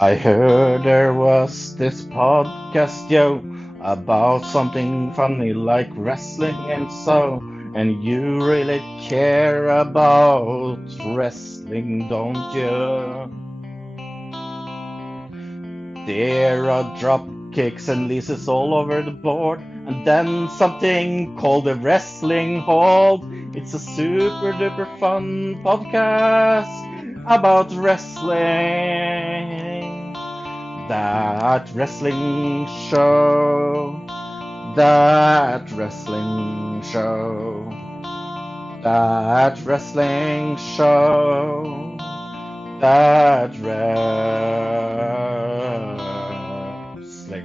I heard there was this podcast, yo, about something funny like wrestling and so. And you really care about wrestling, don't you? There are drop kicks and leases all over the board, and then something called a wrestling hold. It's a super duper fun podcast about wrestling. That wrestling show. That wrestling show. That wrestling show. That wrestling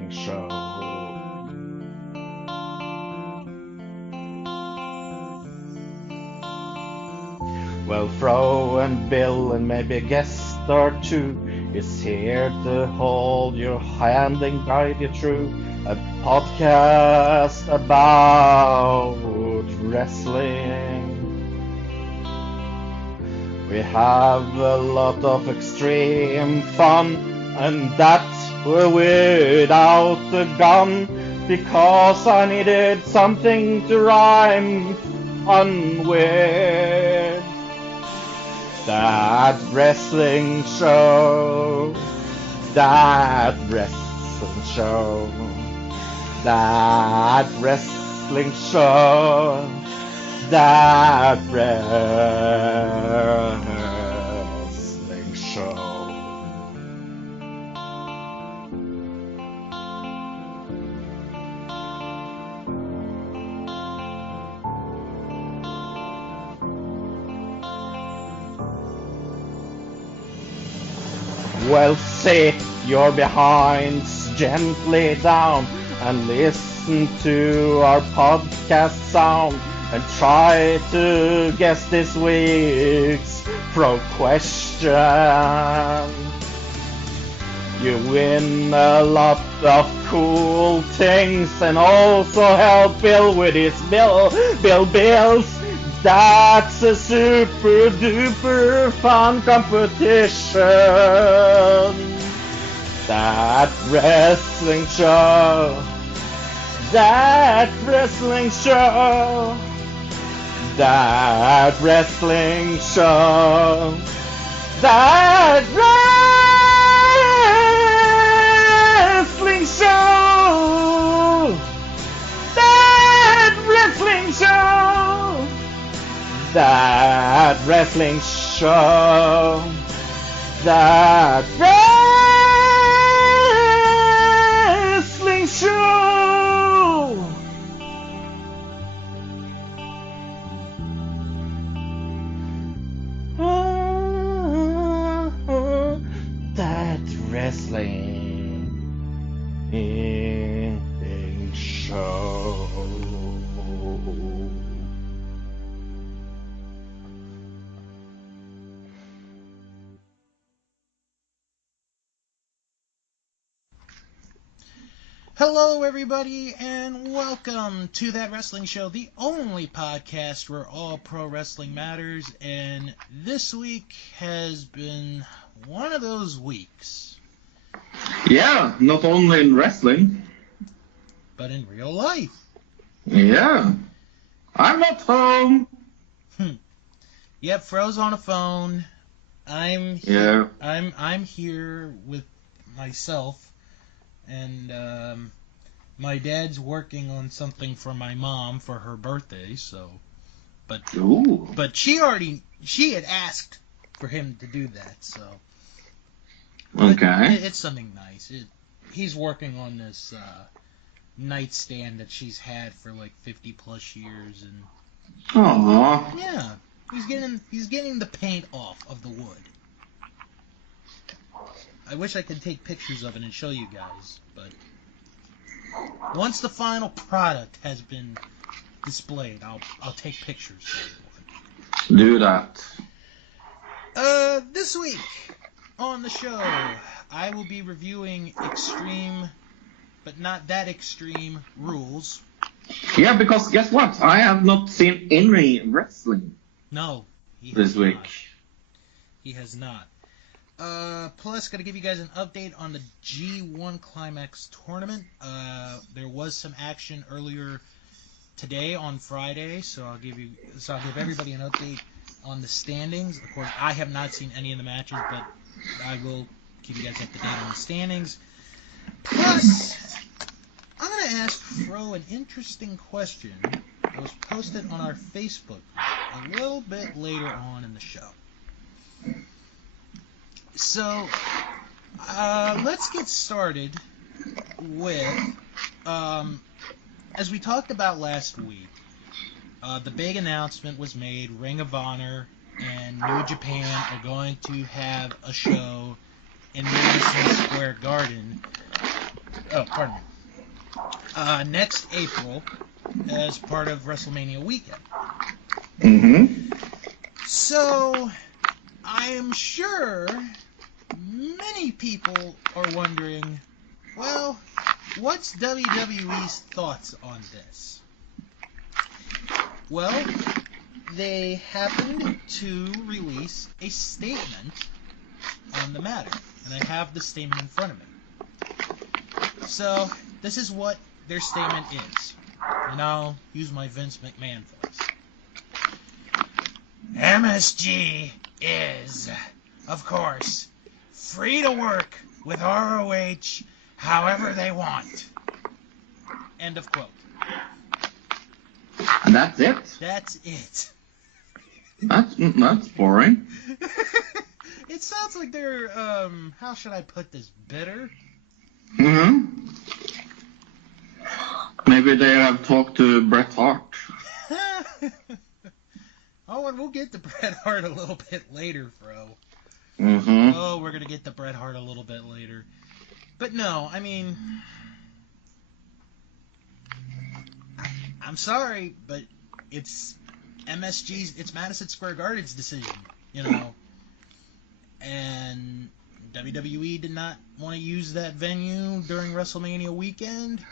show. Well, Fro and Bill and maybe a guest or two is here to hold your hand and guide you through a podcast about wrestling. We have a lot of extreme fun, and that without the gun, because I needed something to rhyme fun with. That wrestling show, that wrestling show, that wrestling show, that wrestling show. Well, sit your behinds gently down and listen to our podcast sound and try to guess this week's pro question. You win a lot of cool things and also help Bill with his bills. That's a super duper fun competition. That wrestling show. That wrestling show. That wrestling show. That wrestling show. That wrestling show. That wrestling show. That wrestling show. That wrestling show. Hello, everybody, and welcome to That Wrestling Show, the only podcast where all pro wrestling matters. And this week has been one of those weeks. Yeah, not only in wrestling, but in real life. Yeah, I'm not home. Yep, Fro's on a phone. I'm here. Yeah. I'm here with myself. And my dad's working on something for my mom for her birthday, so but she had asked for him to do that, so okay. It's something nice. He's working on this nightstand that she's had for like 50 plus years, and Aww. yeah, he's getting the paint off of the wood. I wish I could take pictures of it and show you guys, but once the final product has been displayed, I'll take pictures for Do that. everyone. This week on the show, I will be reviewing extreme, but not that extreme, rules. Yeah, because guess what? I have not seen any wrestling. No, this week. He has not. Plus, got to give you guys an update on the G1 Climax tournament. There was some action earlier today on Friday, so I'll give everybody an update on the standings. Of course, I have not seen any of the matches, but I will keep you guys up to date on the standings. Plus, I'm going to ask Fro an interesting question that was posted on our Facebook a little bit later on in the show. So, let's get started with, as we talked about last week, the big announcement was made. Ring of Honor and New Japan are going to have a show in Madison Square Garden. Oh, pardon me. Next April, as part of WrestleMania weekend. Mm-hmm. So, I'm sure many people are wondering, well, what's WWE's thoughts on this? Well, they happened to release a statement on the matter, and I have the statement in front of me. So, this is what their statement is, and I'll use my Vince McMahon voice. MSG is, of course, free to work with ROH however they want. End of quote. And that's it? That's it. That's boring. It sounds like they're, how should I put this, bitter? Mm-hmm. Maybe they have talked to Bret Hart. Oh, and we'll get to Bret Hart a little bit later, Fro. Mm-hmm. Oh, we're going to get to Bret Hart a little bit later. But no, I mean, I'm sorry, but it's MSG's, it's Madison Square Garden's decision, you know. And WWE did not want to use that venue during WrestleMania weekend.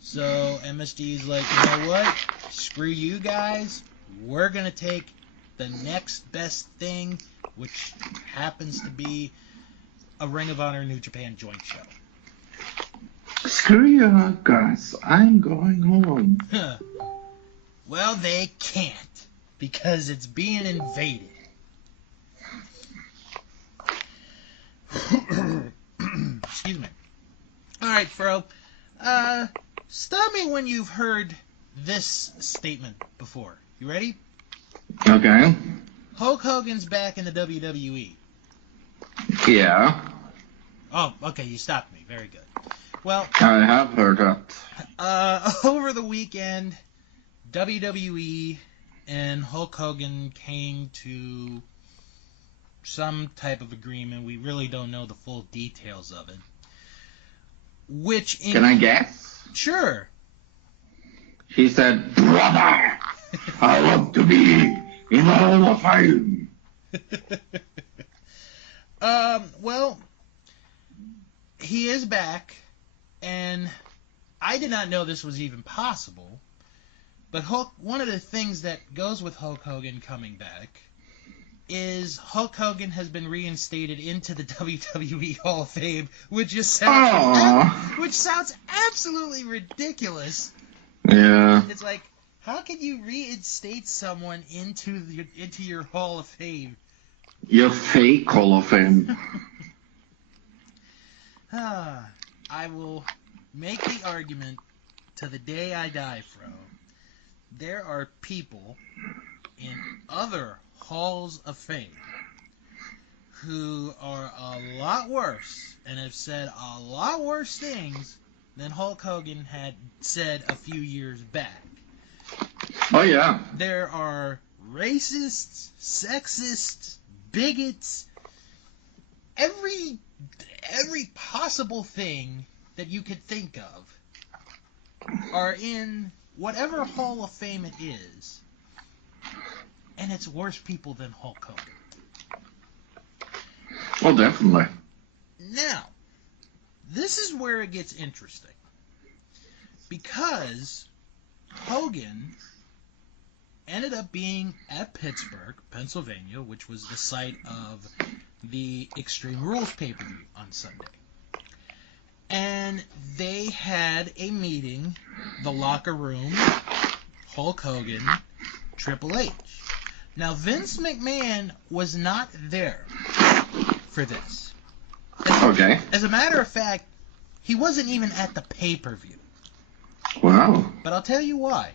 So MSG's like, you know what? Screw you guys. We're going to take the next best thing, which happens to be a Ring of Honor New Japan joint show. Screw you guys. I'm going home. Well, they can't, because it's being invaded. Excuse me. Alright, Fro. Stop me when you've heard this statement before. You ready? Okay. Hulk Hogan's back in the WWE. Yeah. Oh, okay, you stopped me. Very good. Well, I have heard that. over the weekend, WWE and Hulk Hogan came to some type of agreement. We really don't know the full details of it. Can I guess? Sure. He said, "Brother, I want to be in the Hall of Fame." Well, he is back, and I did not know this was even possible. But one of the things that goes with Hulk Hogan coming back is Hulk Hogan has been reinstated into the WWE Hall of Fame, which sounds absolutely ridiculous. Yeah. It's like, how can you reinstate someone into your Hall of Fame? Your fake Hall of Fame. I will make the argument to the day I die, Fro. There are people in other Halls of Fame who are a lot worse and have said a lot worse things than Hulk Hogan had said a few years back. Oh, yeah. There are racists, sexists, bigots, every possible thing that you could think of are in whatever Hall of Fame it is, and it's worse people than Hulk Hogan. Oh, definitely. Now, this is where it gets interesting, because Hogan ended up being at Pittsburgh, Pennsylvania, which was the site of the Extreme Rules pay-per-view on Sunday. And they had a meeting, the locker room, Hulk Hogan, Triple H. Now, Vince McMahon was not there for this. Okay. As a matter of fact, he wasn't even at the pay-per-view. Wow. But I'll tell you why.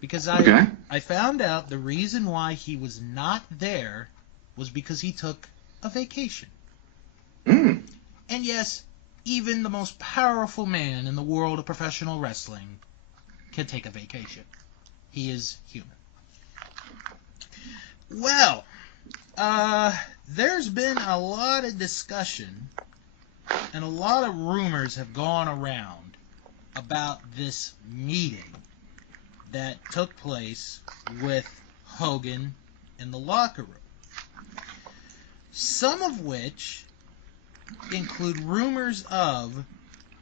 Because I found out the reason why he was not there was because he took a vacation. Mm. And yes, even the most powerful man in the world of professional wrestling can take a vacation. He is human. Well, there's been a lot of discussion and a lot of rumors have gone around about this meeting that took place with Hogan in the locker room. Some of which include rumors of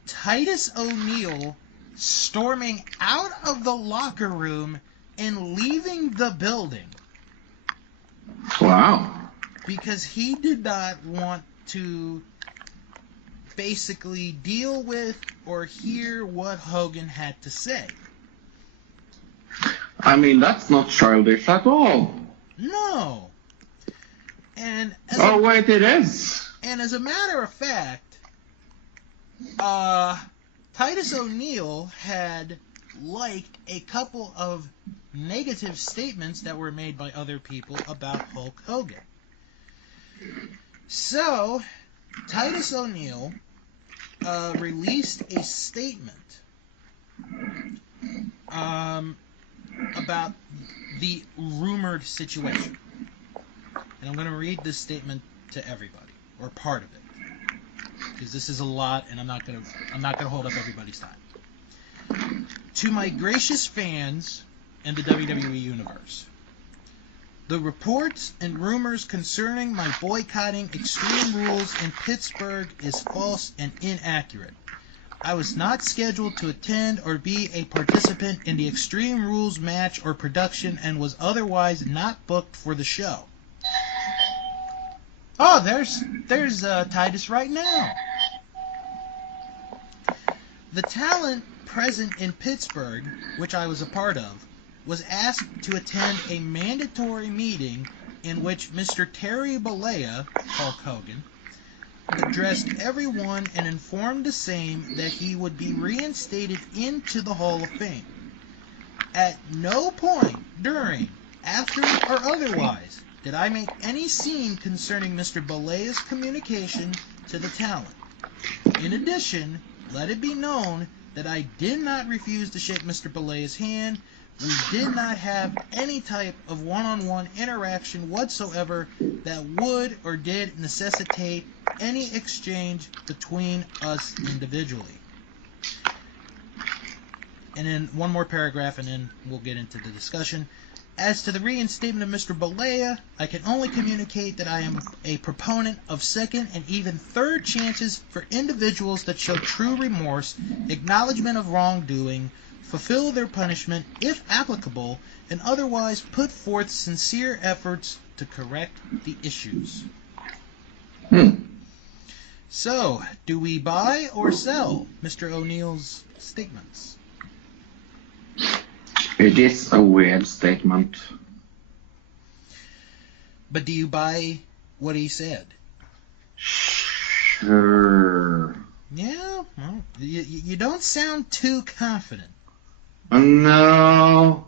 Titus O'Neil storming out of the locker room and leaving the building. Wow. Because he did not want to basically deal with or hear what Hogan had to say. I mean, that's not childish at all. No. And wait, it is. And as a matter of fact, Titus O'Neil had liked a couple of negative statements that were made by other people about Hulk Hogan. So, Titus O'Neil released a statement about the rumored situation. And I'm going to read this statement to everybody, or part of it, because this is a lot, and I'm not going to hold up everybody's time. To my gracious fans and the WWE Universe, the reports and rumors concerning my boycotting Extreme Rules in Pittsburgh is false and inaccurate. I was not scheduled to attend or be a participant in the Extreme Rules match or production and was otherwise not booked for the show. Oh, there's Titus right now. The talent present in Pittsburgh, which I was a part of, was asked to attend a mandatory meeting in which Mr. Terry Bollea, Hulk Hogan, addressed everyone and informed the same that he would be reinstated into the Hall of Fame. At no point during, after, or otherwise did I make any scene concerning Mr. Bollea's communication to the talent. In addition, let it be known that I did not refuse to shake Mr. Bollea's hand. We did not have any type of one-on-one interaction whatsoever that would or did necessitate any exchange between us individually. And then one more paragraph and then we'll get into the discussion. As to the reinstatement of Mr. Bollea, I can only communicate that I am a proponent of second and even third chances for individuals that show true remorse, acknowledgement of wrongdoing, fulfill their punishment, if applicable, and otherwise put forth sincere efforts to correct the issues. So, do we buy or sell Mr. O'Neill's statements? It is a weird statement. But do you buy what he said? Sure. Yeah? Well, you don't sound too confident. No.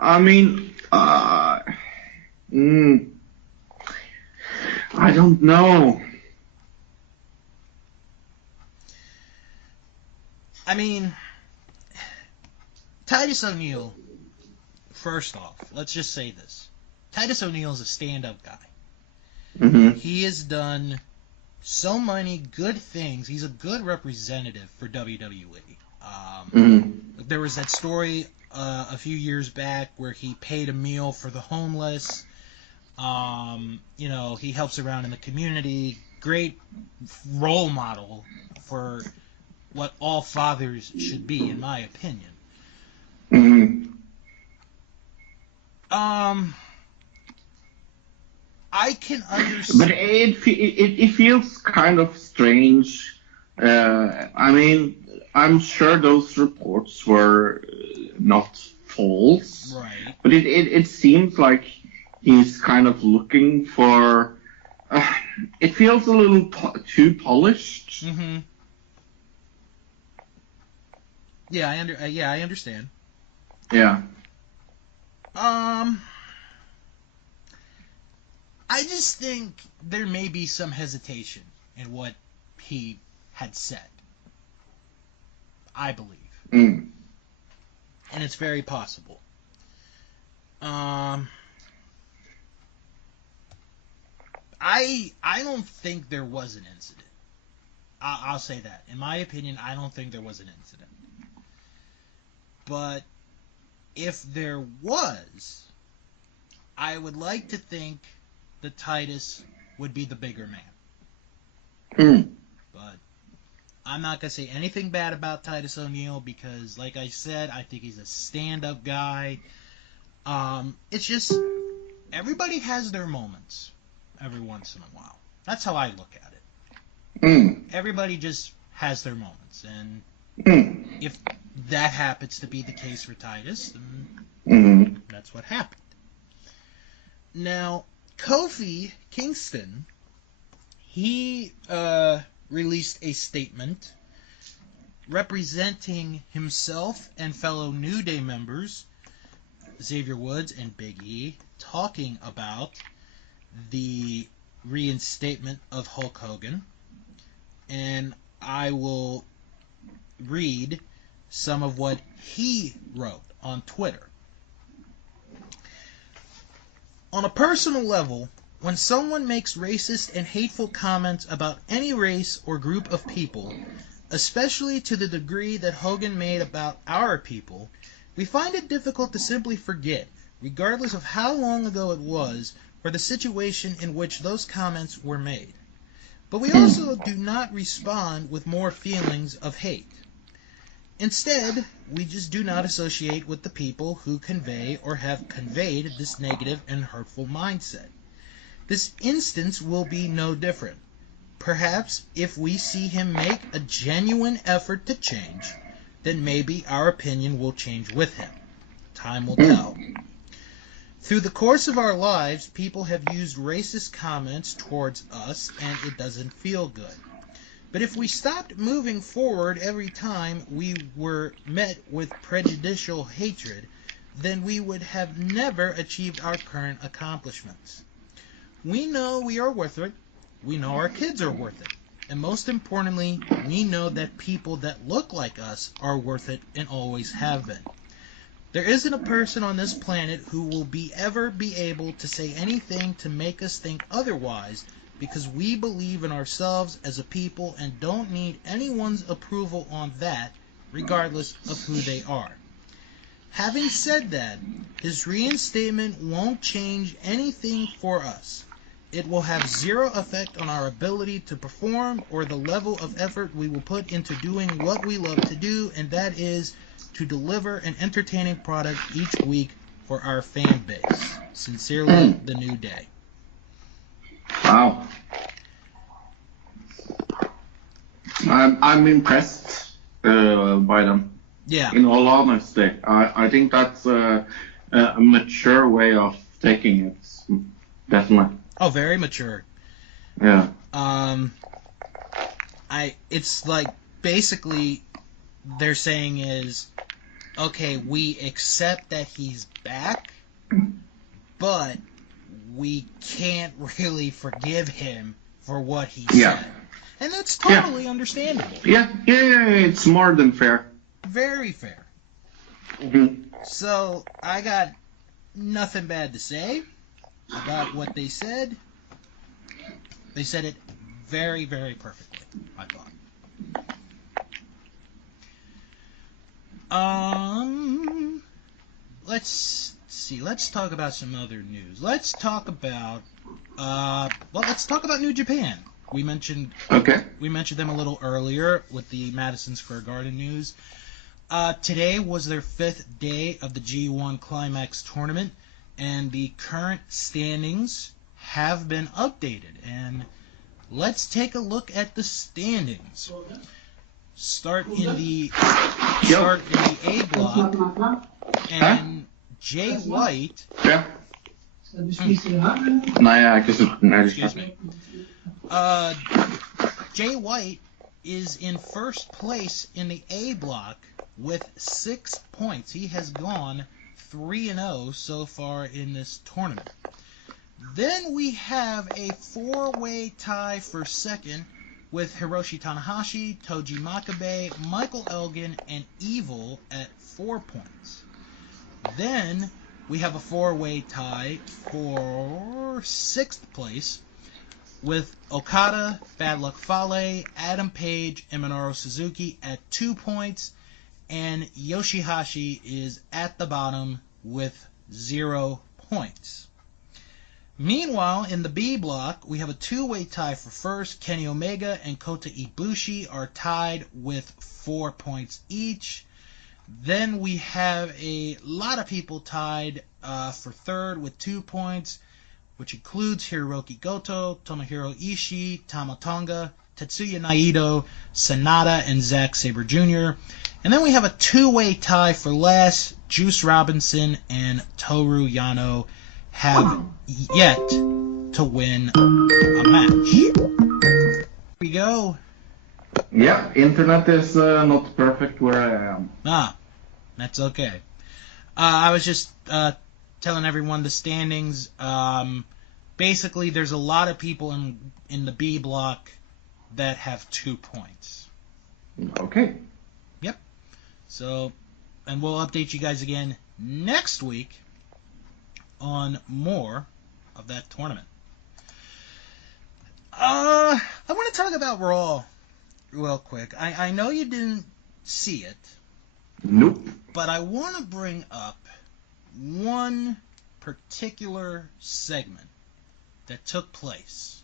I mean, I don't know. I mean, Titus O'Neil, first off, let's just say this. Titus O'Neil is a stand-up guy. Mm-hmm. He has done so many good things. He's a good representative for WWE. There was that story a few years back where he paid a meal for the homeless. He helps around in the community. Great role model for what all fathers should be, in my opinion. I can understand. But it feels kind of strange. I mean, I'm sure those reports were not false. Right. But it seems like he's kind of looking for. It feels a little too polished. Mm-hmm. Yeah, I understand. Yeah. I just think there may be some hesitation in what he had said. I believe. Mm. And it's very possible. I don't think there was an incident. I'll say that. In my opinion, I don't think there was an incident. But if there was, I would like to think that Titus would be the bigger man. Mm. But I'm not going to say anything bad about Titus O'Neil because, like I said, I think he's a stand-up guy. It's just, everybody has their moments every once in a while. That's how I look at it. Mm. Everybody just has their moments. And if that happens to be the case for Titus, then that's what happened. Now, Kofi Kingston, he released a statement representing himself and fellow New Day members, Xavier Woods and Big E, talking about the reinstatement of Hulk Hogan. And I will read some of what he wrote on Twitter. On a personal level, when someone makes racist and hateful comments about any race or group of people, especially to the degree that Hogan made about our people, we find it difficult to simply forget, regardless of how long ago it was or the situation in which those comments were made. But we also do not respond with more feelings of hate. Instead, we just do not associate with the people who convey or have conveyed this negative and hurtful mindset. This instance will be no different. Perhaps if we see him make a genuine effort to change, then maybe our opinion will change with him. Time will tell. Through the course of our lives, people have used racist comments towards us, and it doesn't feel good. But if we stopped moving forward every time we were met with prejudicial hatred, then we would have never achieved our current accomplishments. We know we are worth it. We know our kids are worth it. And most importantly, we know that people that look like us are worth it and always have been. There isn't a person on this planet who will ever be able to say anything to make us think otherwise, because we believe in ourselves as a people and don't need anyone's approval on that, regardless of who they are. Having said that, his reinstatement won't change anything for us. It will have zero effect on our ability to perform or the level of effort we will put into doing what we love to do, and that is to deliver an entertaining product each week for our fan base. Sincerely, The New Day. Wow. I'm impressed by them. Yeah. In all honesty, I think that's a mature way of taking it. Definitely. Oh, very mature. Yeah. It's like basically they're saying is, okay, we accept that he's back, but we can't really forgive him for what he said. And that's totally understandable. Yeah, it's more than fair. Very fair. Mm-hmm. So, I got nothing bad to say about what they said. They said it very, very perfectly, I thought. Let's see. Let's talk about some other news. Let's talk about New Japan. We mentioned them a little earlier with the Madison Square Garden news. Today was their 5th day of the G1 Climax tournament, and the current standings have been updated. And let's take a look at the standings. Start in the A block, and Jay White. Ja. Nei, jeg er ikke sulten. Excuse me. Jay White is in first place in the A block with 6 points. He has gone 3-0 so far in this tournament. Then we have a 4-way tie for second with Hiroshi Tanahashi, Toji Makabe, Michael Elgin, and Evil at 4 points. Then we have a 4-way tie for 6th place with Okada, Bad Luck Fale, Adam Page, and Minoru Suzuki at 2 points, and Yoshihashi is at the bottom with 0 points. Meanwhile, in the B block, we have a 2-way tie for first. Kenny Omega and Kota Ibushi are tied with 4 points each. Then we have a lot of people tied for third with 2 points, which includes Hiroki Goto, Tomohiro Ishii, Tama Tonga, Tetsuya Naito, Sanada, and Zack Sabre Jr. And then we have a 2-way tie for last. Juice Robinson and Toru Yano have yet to win a match. Here we go. Yeah, internet is not perfect where I am. That's okay. I was just telling everyone the standings. Basically, there's a lot of people in the B block that have 2 points. Okay. Yep. So, and we'll update you guys again next week on more of that tournament. I want to talk about Raw real quick. I know you didn't see it. Nope. But I want to bring up one particular segment that took place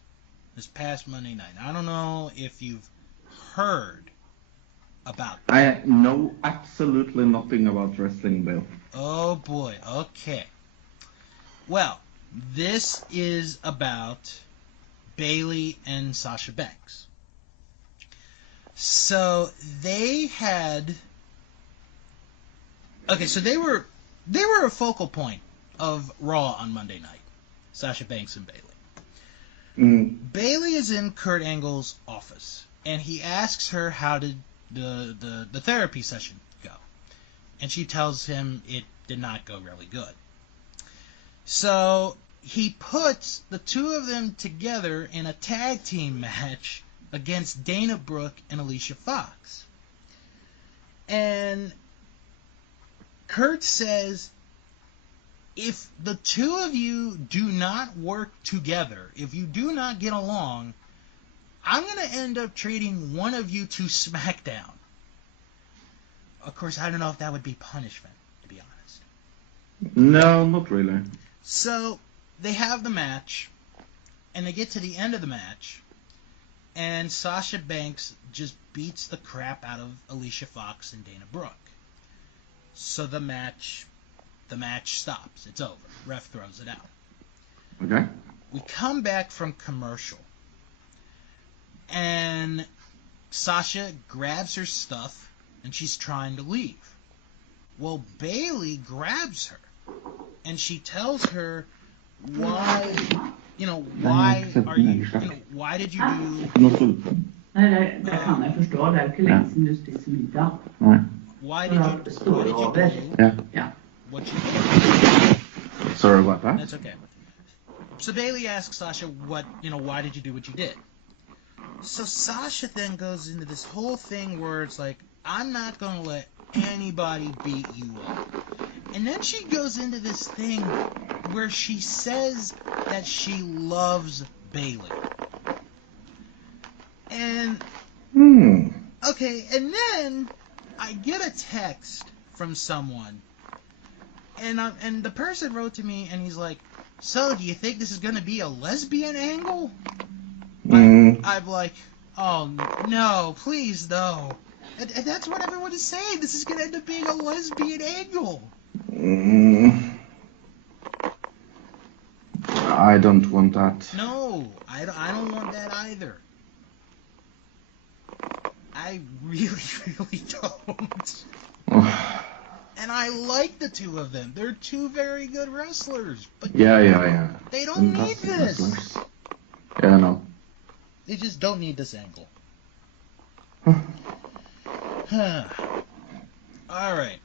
this past Monday night. I don't know if you've heard about it. I know absolutely nothing about wrestling, Bill. Oh boy, okay. Well, this is about Bayley and Sasha Banks. So they had... Okay, so they were a focal point of Raw on Monday night. Sasha Banks and Bayley. Bayley is in Kurt Angle's office, and he asks her how did the therapy session go. And she tells him it did not go really good. So he puts the two of them together in a tag team match against Dana Brooke and Alicia Fox. And Kurt says, if the two of you do not work together, if you do not get along, I'm going to end up trading one of you to SmackDown. Of course, I don't know if that would be punishment, to be honest. No, not really. So, they have the match, and they get to the end of the match, and Sasha Banks just beats the crap out of Alicia Fox and Dana Brooke. So the match stops. It's over. Ref throws it out. Okay. We come back from commercial, and Sasha grabs her stuff, and she's trying to leave. Well, Bayley grabs her, and she tells her why did you do... Det kan jeg forstå. Det er jo ikke lenge siden du spiser middag. Why did you do what you did? Sorry about that. That's okay. So Bayley asks Sasha why did you do what you did? So Sasha then goes into this whole thing where it's like, I'm not going to let anybody beat you up. And then she goes into this thing where she says that she loves Bayley. And okay, and then I get a text from someone, and the person wrote to me, and he's like, "So, do you think this is gonna be a lesbian angle?" I'm like, "Oh no, please no." And that's what everyone is saying. This is gonna end up being a lesbian angle. I don't want that. No, I don't want that either. I really, really don't. And I like the two of them. They're two very good wrestlers. But Yeah. they don't need this. Wrestlers. Yeah, no. They just don't need this angle. Alright.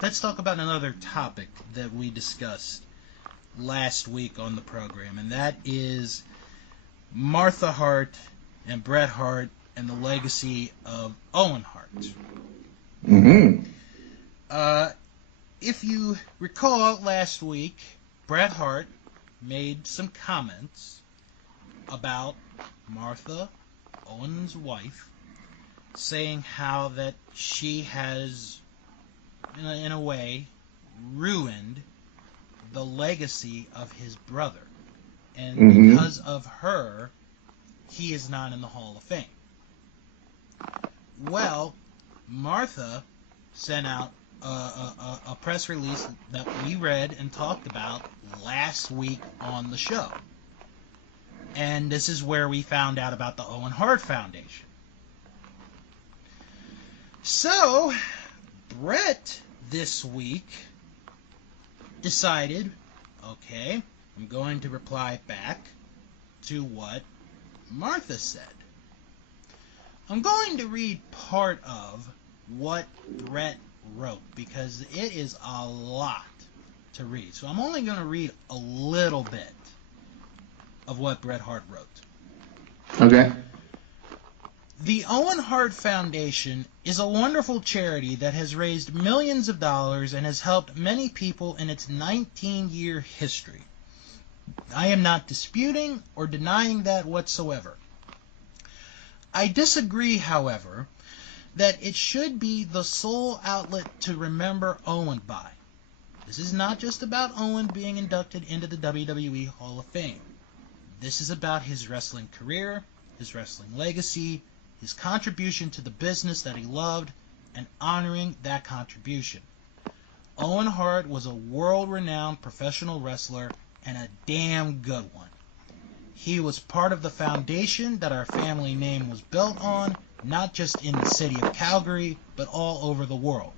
Let's talk about another topic that we discussed last week on the program, and that is Martha Hart and Bret Hart and the legacy of Owen Hart. Mm-hmm. If you recall last week, Bret Hart made some comments about Martha, Owen's wife, saying how that she has, in a way, ruined the legacy of his brother. And because of her, he is not in the Hall of Fame. Well, Martha sent out a press release that we read and talked about last week on the show. And this is where we found out about the Owen Hart Foundation. So, Bret this week decided, okay, I'm going to reply back to what Martha said. I'm going to read part of what Bret wrote because it is a lot to read. So I'm only going to read a little bit of what Bret Hart wrote. Okay. The Owen Hart Foundation is a wonderful charity that has raised millions of dollars and has helped many people in its 19-year history. I am not disputing or denying that whatsoever. I disagree, however, that it should be the sole outlet to remember Owen by. This is not just about Owen being inducted into the WWE Hall of Fame. This is about his wrestling career, his wrestling legacy, his contribution to the business that he loved, and honoring that contribution. Owen Hart was a world-renowned professional wrestler and a damn good one. He was part of the foundation that our family name was built on, not just in the city of Calgary, but all over the world.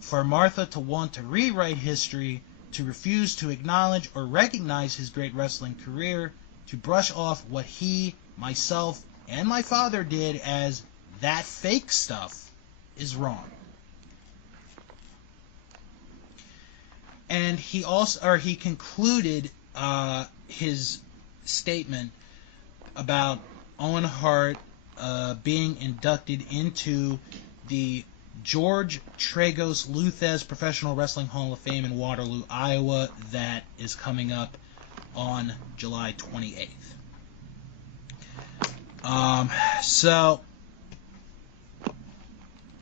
For Martha to want to rewrite history, to refuse to acknowledge or recognize his great wrestling career, to brush off what he, myself, and my father did as that fake stuff, is wrong. And he concluded his statement about Owen Hart being inducted into the George Tragos Luthez Professional Wrestling Hall of Fame in Waterloo, Iowa, that is coming up on July 28th. So,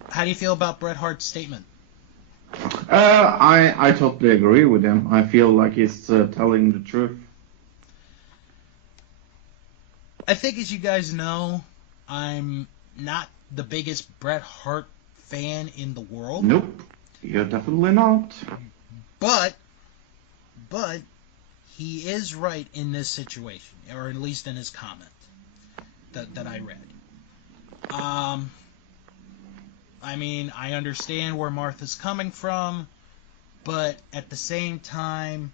how do you feel about Bret Hart's statement? I totally agree with him. I feel like he's telling the truth. I think, as you guys know, I'm not the biggest Bret Hart fan in the world. Nope, you're definitely not. But he is right in this situation, or at least in his comment that I read. I mean, I understand where Martha's coming from, but at the same time,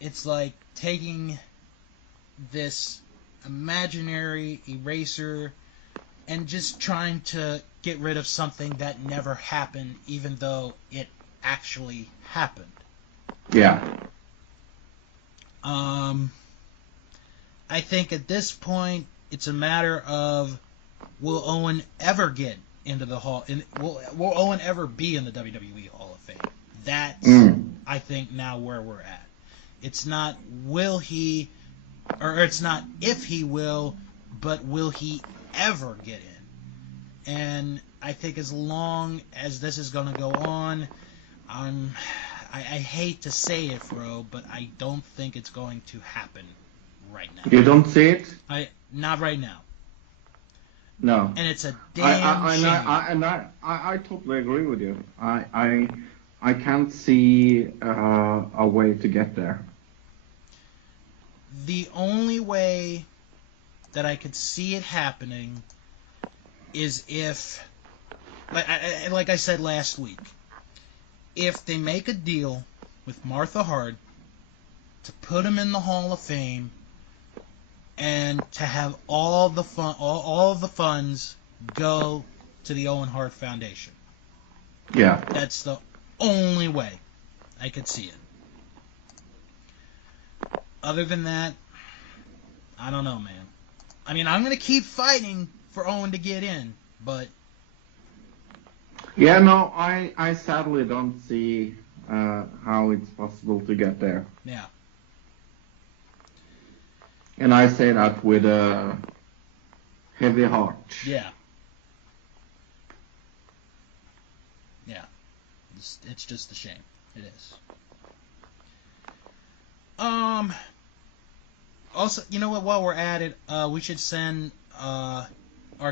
it's like taking this imaginary eraser and just trying to get rid of something that never happened, even though it actually happened. Yeah. I think at this point, it's a matter of, will Owen ever get into the Hall? Will Owen ever be in the WWE Hall of Fame? That's, I think, now where we're at. It's not will he, or it's not if he will, but will he ever get in? And I think as long as this is going to go on, I hate to say it, Fro, but I don't think it's going to happen right now. You don't see it? Not right now. No. And it's a damn shame. I totally agree with you. I can't see a way to get there. the only way that I could see it happening is if, like I said last week, if they make a deal with Martha Hart to put him in the Hall of Fame and to have all the funds go to the Owen Hart Foundation. Yeah. That's the only way I could see it. Other than that, I don't know, man. I mean, I'm going to keep fighting for Owen to get in, but... Yeah, no, I sadly don't see how it's possible to get there. Yeah. And I say that with a heavy heart. Yeah. Yeah. It's just a shame. It is. Also, you know what? While we're at it, we should send our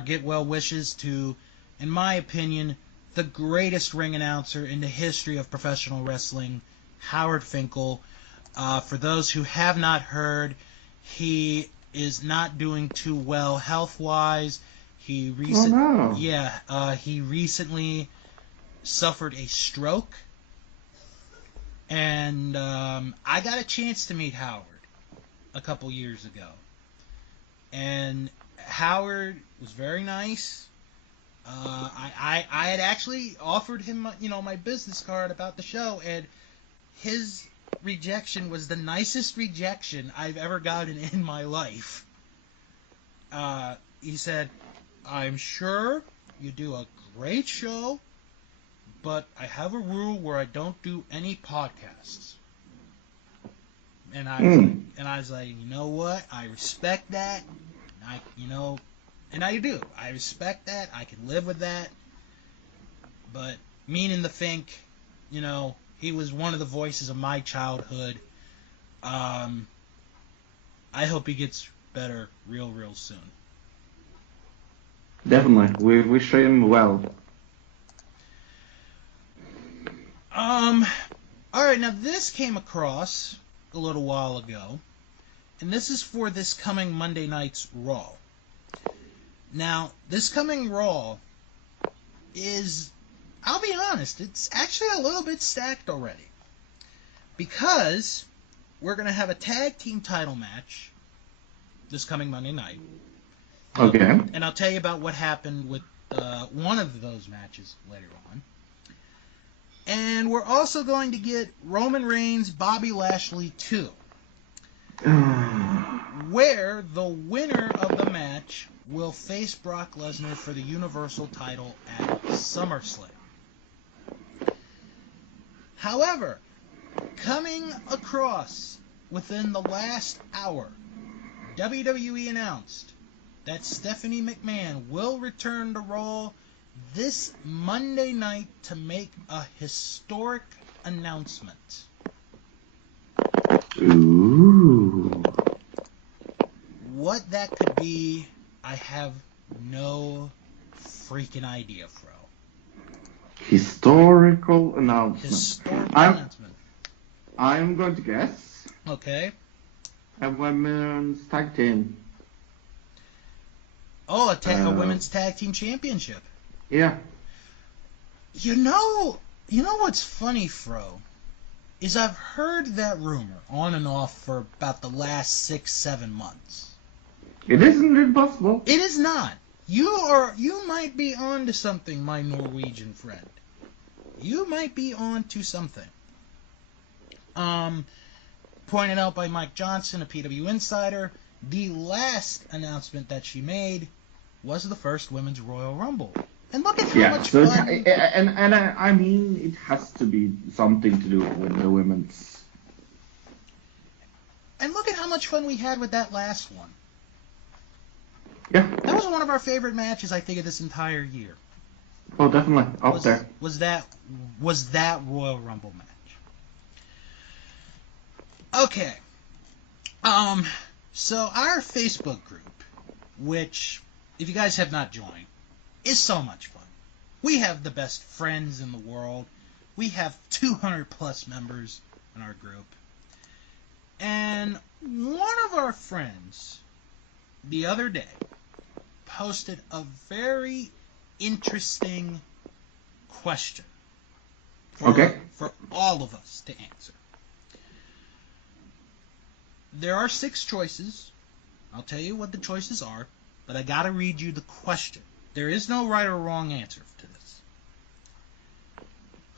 get well wishes to, in my opinion, the greatest ring announcer in the history of professional wrestling, Howard Finkel. For those who have not heard, he is not doing too well health-wise. He recently suffered a stroke, and I got a chance to meet Howard a couple years ago, and Howard was very nice. I had actually offered him, my business card about the show, and his rejection was the nicest rejection I've ever gotten in my life. He said, "I'm sure you do a great show, but I have a rule where I don't do any podcasts." And I was like, you know what? I respect that. And I do. I respect that. I can live with that. But meaning the Fink, he was one of the voices of my childhood. I hope he gets better real soon. Definitely. We wish him well. Alright, now this came across a little while ago, and this is for this coming Monday night's Raw. Now, this coming Raw is, I'll be honest, it's actually a little bit stacked already. Because we're going to have a tag team title match this coming Monday night. Okay. And I'll tell you about what happened with one of those matches later on. And we're also going to get Roman Reigns, Bobby Lashley 2. Where the winner of the match will face Brock Lesnar for the Universal title at SummerSlam. However, coming across within the last hour, WWE announced that Stephanie McMahon will return to Raw this Monday night to make a historic announcement. Ooh. What that could be, I have no freaking idea, Fro. Historical announcement. Announcement. I'm going to guess. Okay. A women's tag team. Oh, a women's tag team championship. Yeah. You know what's funny, Fro? Is I've heard that rumor on and off for about the last 6-7 months. It isn't impossible. It is not. You might be on to something, my Norwegian friend. You might be on to something. Pointed out by Mike Johnson, a PW Insider, the last announcement that she made was the first Women's Royal Rumble. And look at how much fun... I mean, it has to be something to do with the women's... And look at how much fun we had with that last one. Yeah. That was one of our favorite matches, I think, of this entire year. Oh, definitely. Up there. Was that Royal Rumble match. Okay. So our Facebook group, which, if you guys have not joined, is so much fun. We have the best friends in the world. We have 200 plus members in our group. And one of our friends the other day posted a very interesting question for all of us to answer. There are 6 choices. I'll tell you what the choices are, but I gotta read you the question. There is no right or wrong answer to this.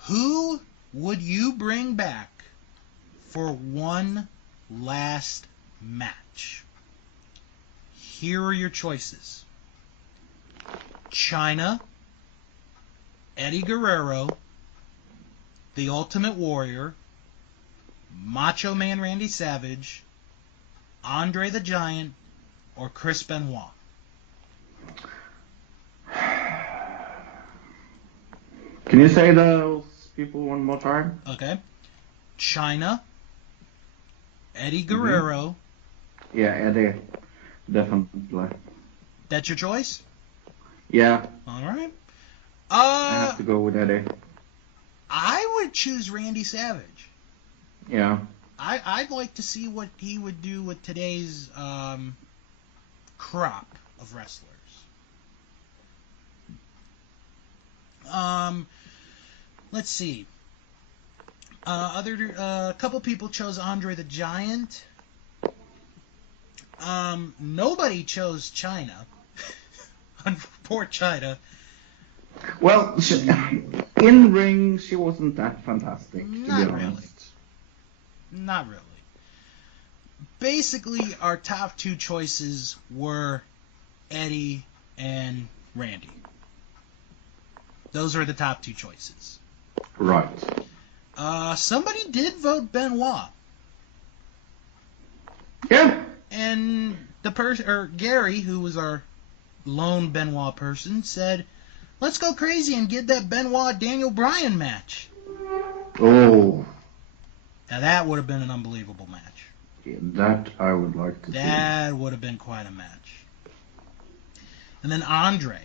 Who would you bring back for one last match? Here are your choices. Chyna, Eddie Guerrero, The Ultimate Warrior, Macho Man Randy Savage, Andre the Giant, or Chris Benoit. Can you say those people one more time? Okay. Chyna, Eddie Guerrero. Mm-hmm. Yeah, Eddie. Definitely. That's your choice? Yeah. All right. I have to go with Eddie. I would choose Randy Savage. Yeah. I'd like to see what he would do with today's crop of wrestlers. Let's see. A couple people chose Andre the Giant. Nobody chose Chyna. Poor Chyna. Well, in ring, she wasn't that fantastic, to be honest. Not really. Basically, our top 2 choices were Eddie and Randy. Those are the top 2 choices. Right. Somebody did vote Benoit. Yeah. And Gary, who was our lone Benoit person, said, "Let's go crazy and get that Benoit Daniel Bryan match." Oh. Now that would have been an unbelievable match. Yeah, that I would like to see. That would have been quite a match. And then Andre,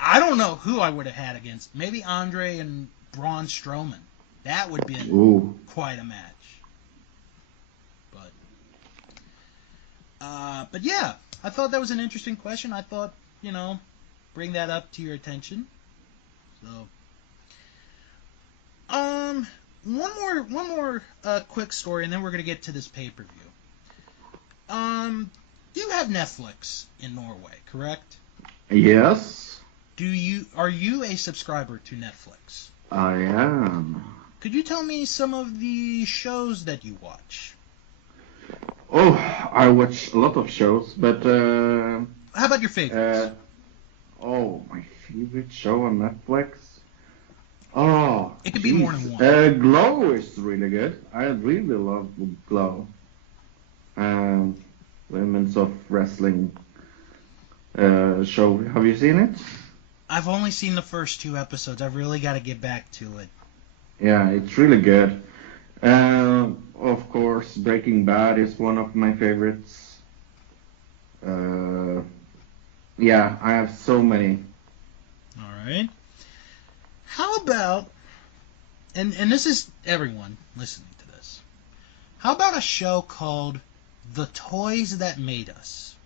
I don't know who I would have had against. Maybe Andre and Braun Strowman. That would be quite a match. But yeah, I thought that was an interesting question. I thought, bring that up to your attention. So, one more quick story, and then we're gonna get to this pay-per-view. You have Netflix in Norway, correct? Yes. Are you a subscriber to Netflix? I am. Could you tell me some of the shows that you watch? Oh, I watch a lot of shows, but how about your favorites? My favorite show on Netflix. Oh, it could be more than one. Glow is really good. I really love Glow. Women's of Wrestling show. Have you seen it? I've only seen the first 2 episodes. I've really got to get back to it. Yeah, it's really good. Of course, Breaking Bad is one of my favorites. Yeah, I have so many. All right. How about, and this is everyone listening to this, how about a show called The Toys That Made Us?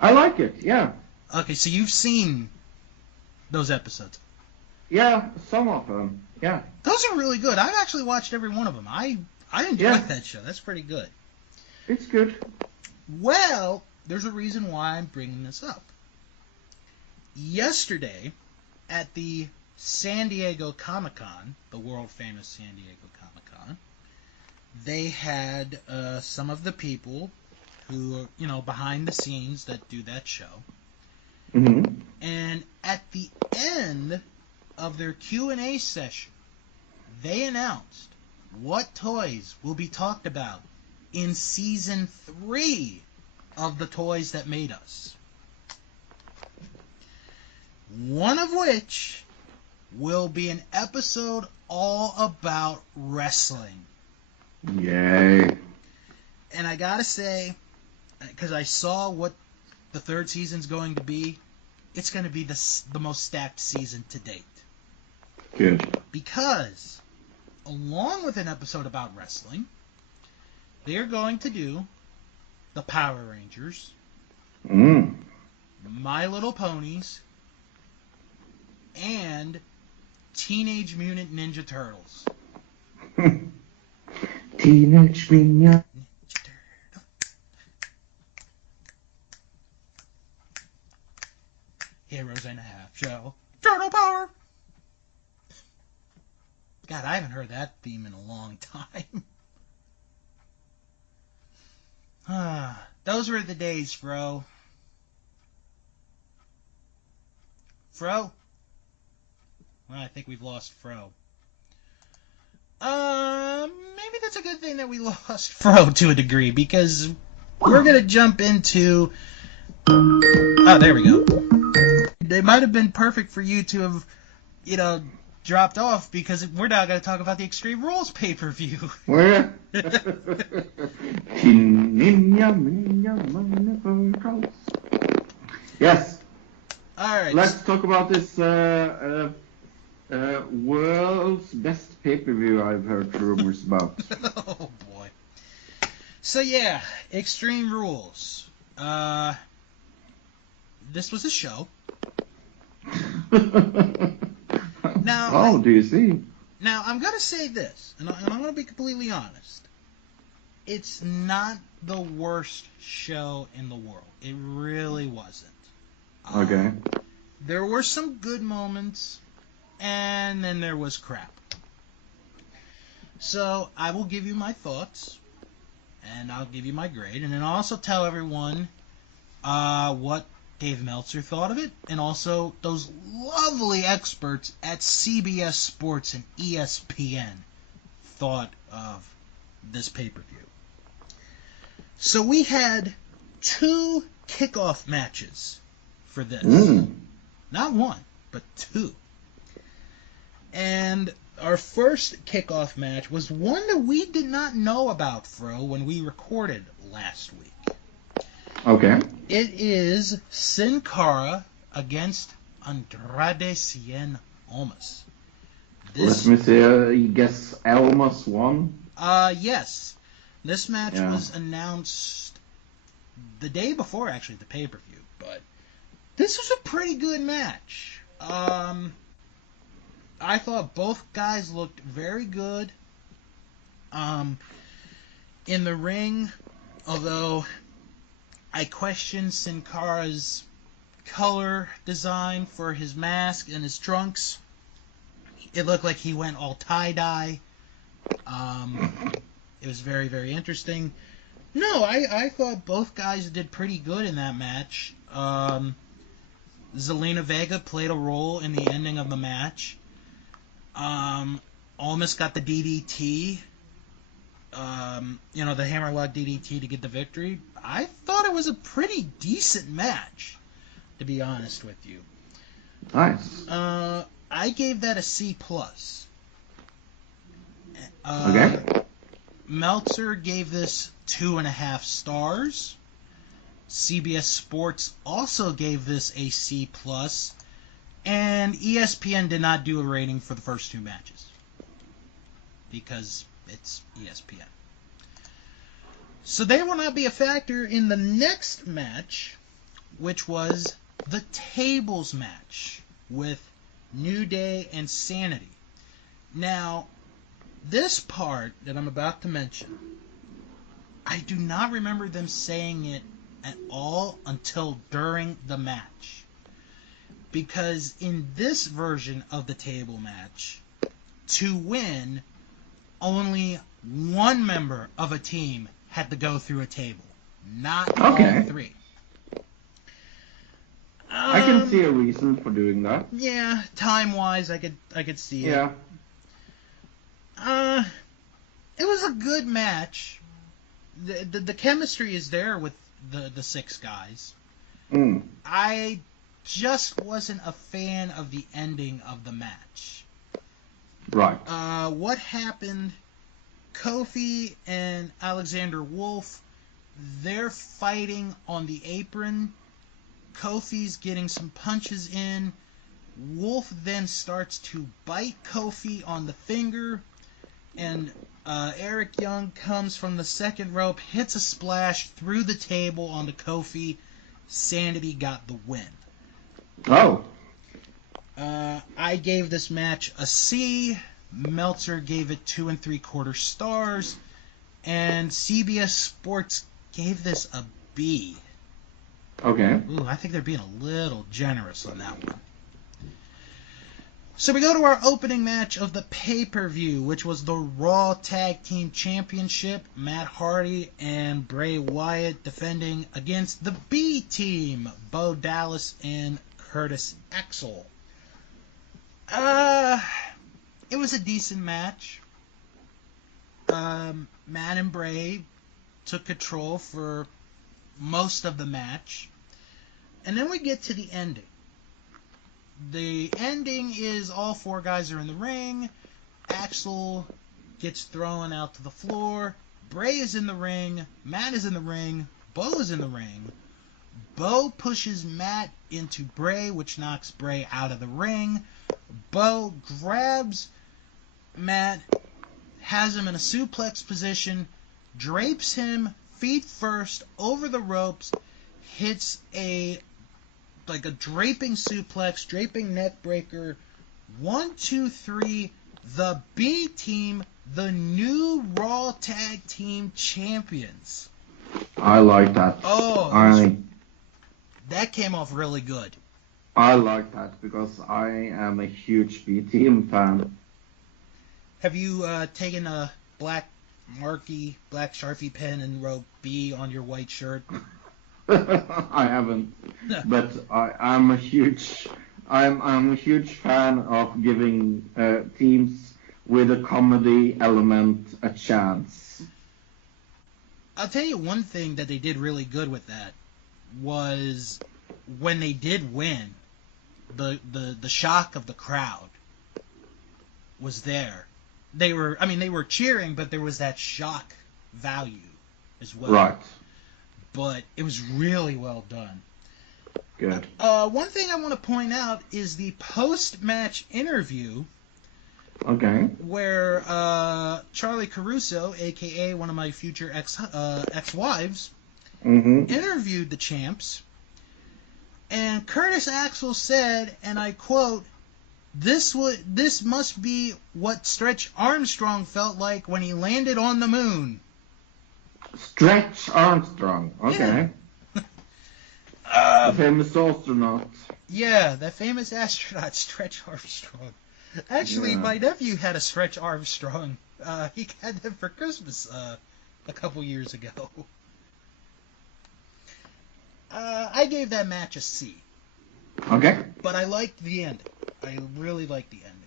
I like it, yeah. Okay, so you've seen those episodes. Yeah, some of them, yeah. Those are really good. I've actually watched every one of them. I enjoyed that show. That's pretty good. It's good. Well, there's a reason why I'm bringing this up. Yesterday, at the San Diego Comic-Con, the world-famous San Diego Comic-Con, they had some of the people who are, behind the scenes that do that show. Mm-hmm. And at the end of their Q&A session, they announced what toys will be talked about in Season 3 of The Toys That Made Us. One of which will be an episode all about wrestling. Yay. And I gotta say, because I saw what the 3rd season's going to be, it's going to be the most stacked season to date. Good. Because, along with an episode about wrestling, they're going to do the Power Rangers, My Little Ponies, and Teenage Mutant Ninja Turtles. Teenage Mutant. Heroes in a half shell. Turtle power! God, I haven't heard that theme in a long time. Those were the days, Fro. Fro? Well, I think we've lost Fro. Maybe that's a good thing that we lost Fro to a degree, because we're going to jump into... Oh, there we go. It might have been perfect for you to have, dropped off, because we're now going to talk about the Extreme Rules pay-per-view. Where? Yes. All right. Let's talk about this world's best pay-per-view I've heard rumors about. Oh, boy. So, yeah, Extreme Rules. This was a show. Now, do you see? Now, I'm going to say this, and I'm going to be completely honest. It's not the worst show in the world. It really wasn't. Okay. There were some good moments, and then there was crap. So, I will give you my thoughts, and I'll give you my grade, and then I'll also tell everyone what Dave Meltzer thought of it, and also those lovely experts at CBS Sports and ESPN thought of this pay-per-view. So we had 2 kickoff matches for this. Not 1, but 2. And our first kickoff match was one that we did not know about, Fro, when we recorded last week. Okay. It is Sin Cara against Andrade Cien Almas. Let me see. I guess Almas won. Yes. This match was announced the day before, actually, the pay-per-view. But this was a pretty good match. I thought both guys looked very good. In the ring, although I questioned Sin Cara's color design for his mask and his trunks. It looked like he went all tie-dye. It was very, very interesting. No, I thought both guys did pretty good in that match. Zelina Vega played a role in the ending of the match. Almas got the DDT. The hammerlock DDT to get the victory. I thought it was a pretty decent match, to be honest with you. Nice. I gave that a C+. Okay. Meltzer gave this 2.5 stars. CBS Sports also gave this a C+. And ESPN did not do a rating for the first 2 matches, because it's ESPN. So they will not be a factor in the next match, which was the tables match with New Day and Sanity. Now, this part that I'm about to mention, I do not remember them saying it at all until during the match. Because in this version of the table match, to win, only one member of a team had to go through a table, not all 3. I can see a reason for doing that. Yeah, time-wise, I could see it. Yeah. It was a good match. The chemistry is there with the 6 guys. I just wasn't a fan of the ending of the match. Right. What happened? Kofi and Alexander Wolf, they're fighting on the apron. Kofi's getting some punches in. Wolf then starts to bite Kofi on the finger, and Eric Young comes from the second rope, hits a splash through the table onto Kofi. Sanity got the win. Oh. I gave this match a C. Meltzer gave it 2 3/4 stars. And CBS Sports gave this a B. Okay. Ooh, I think they're being a little generous on that one. So we go to our opening match of the pay-per-view, which was the Raw Tag Team Championship. Matt Hardy and Bray Wyatt defending against the B Team, Bo Dallas and Curtis Axel. It was a decent match. Matt and Bray took control for most of the match. And then we get to the ending. The ending is all 4 guys are in the ring. Axel gets thrown out to the floor. Bray is in the ring. Matt is in the ring. Bo is in the ring. Bo pushes Matt into Bray, which knocks Bray out of the ring. Bo grabs Matt, has him in a suplex position, drapes him feet first over the ropes, hits a draping suplex, draping neck breaker. 1, 2, 3. The B Team, the new Raw Tag Team Champions. I like that. Oh, that came off really good. I like that because I am a huge B Team fan. Have you taken a black Sharpie pen and wrote B on your white shirt? I haven't, but I'm a huge fan of giving teams with a comedy element a chance. I'll tell you one thing that they did really good with that was when they did win, the shock of the crowd was there. They were cheering, but there was that shock value as well. Right. But it was really well done. Good. One thing I want to point out is the post-match interview. Okay. Where Charlie Caruso, a.k.a. one of my future ex-wives, interviewed the champs. And Curtis Axel said, and I quote, This must be what Stretch Armstrong felt like when he landed on the moon. Stretch Armstrong. Okay. Yeah. The famous astronaut. Yeah, the famous astronaut, Stretch Armstrong. Actually, my nephew had a Stretch Armstrong. He had them for Christmas a couple years ago. I gave that match a C. Okay. But I liked the ending. I really liked the ending.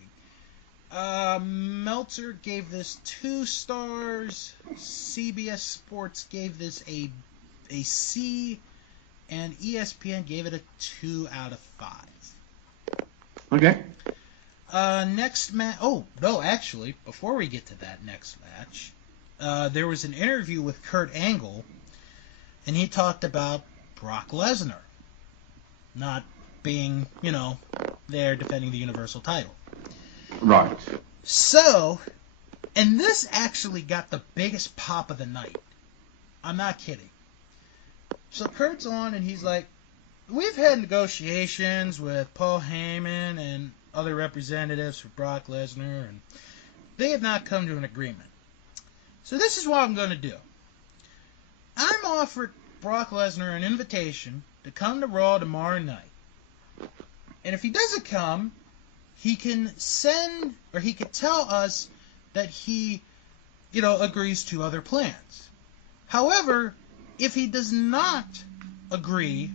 Meltzer gave this 2 stars. CBS Sports gave this a C. And ESPN gave it a 2 out of 5. Okay. Next match. Oh, no, actually, before we get to that next match, there was an interview with Kurt Angle, and he talked about Brock Lesnar not being, there defending the Universal title. Right. So, and this actually got the biggest pop of the night. I'm not kidding. So Kurt's on, and he's like, we've had negotiations with Paul Heyman and other representatives for Brock Lesnar, and they have not come to an agreement. So this is what I'm going to do. I'm offered Brock Lesnar an invitation to come to Raw tomorrow night. And if he doesn't come, he can tell us that he, agrees to other plans. However, if he does not agree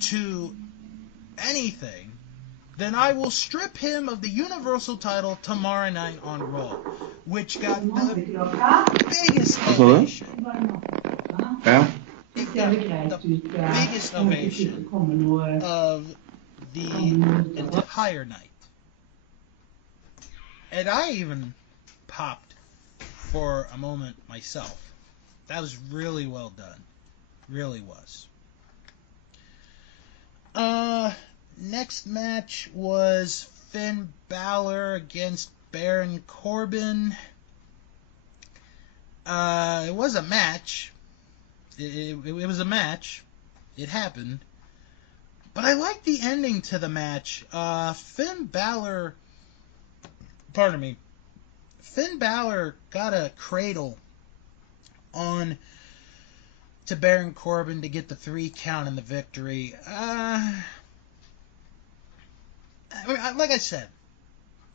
to anything, then I will strip him of the Universal title tomorrow night on Raw, which got the biggest ovation. Yeah. It got the biggest ovation of the entire night. And I even popped for a moment myself. That was really well done. Really was. Next match was Finn Balor against Baron Corbin. It was a match. It was a match. It happened. But I like the ending to the match. Finn Balor got a cradle on to Baron Corbin to get the 3 count and the victory. Like I said,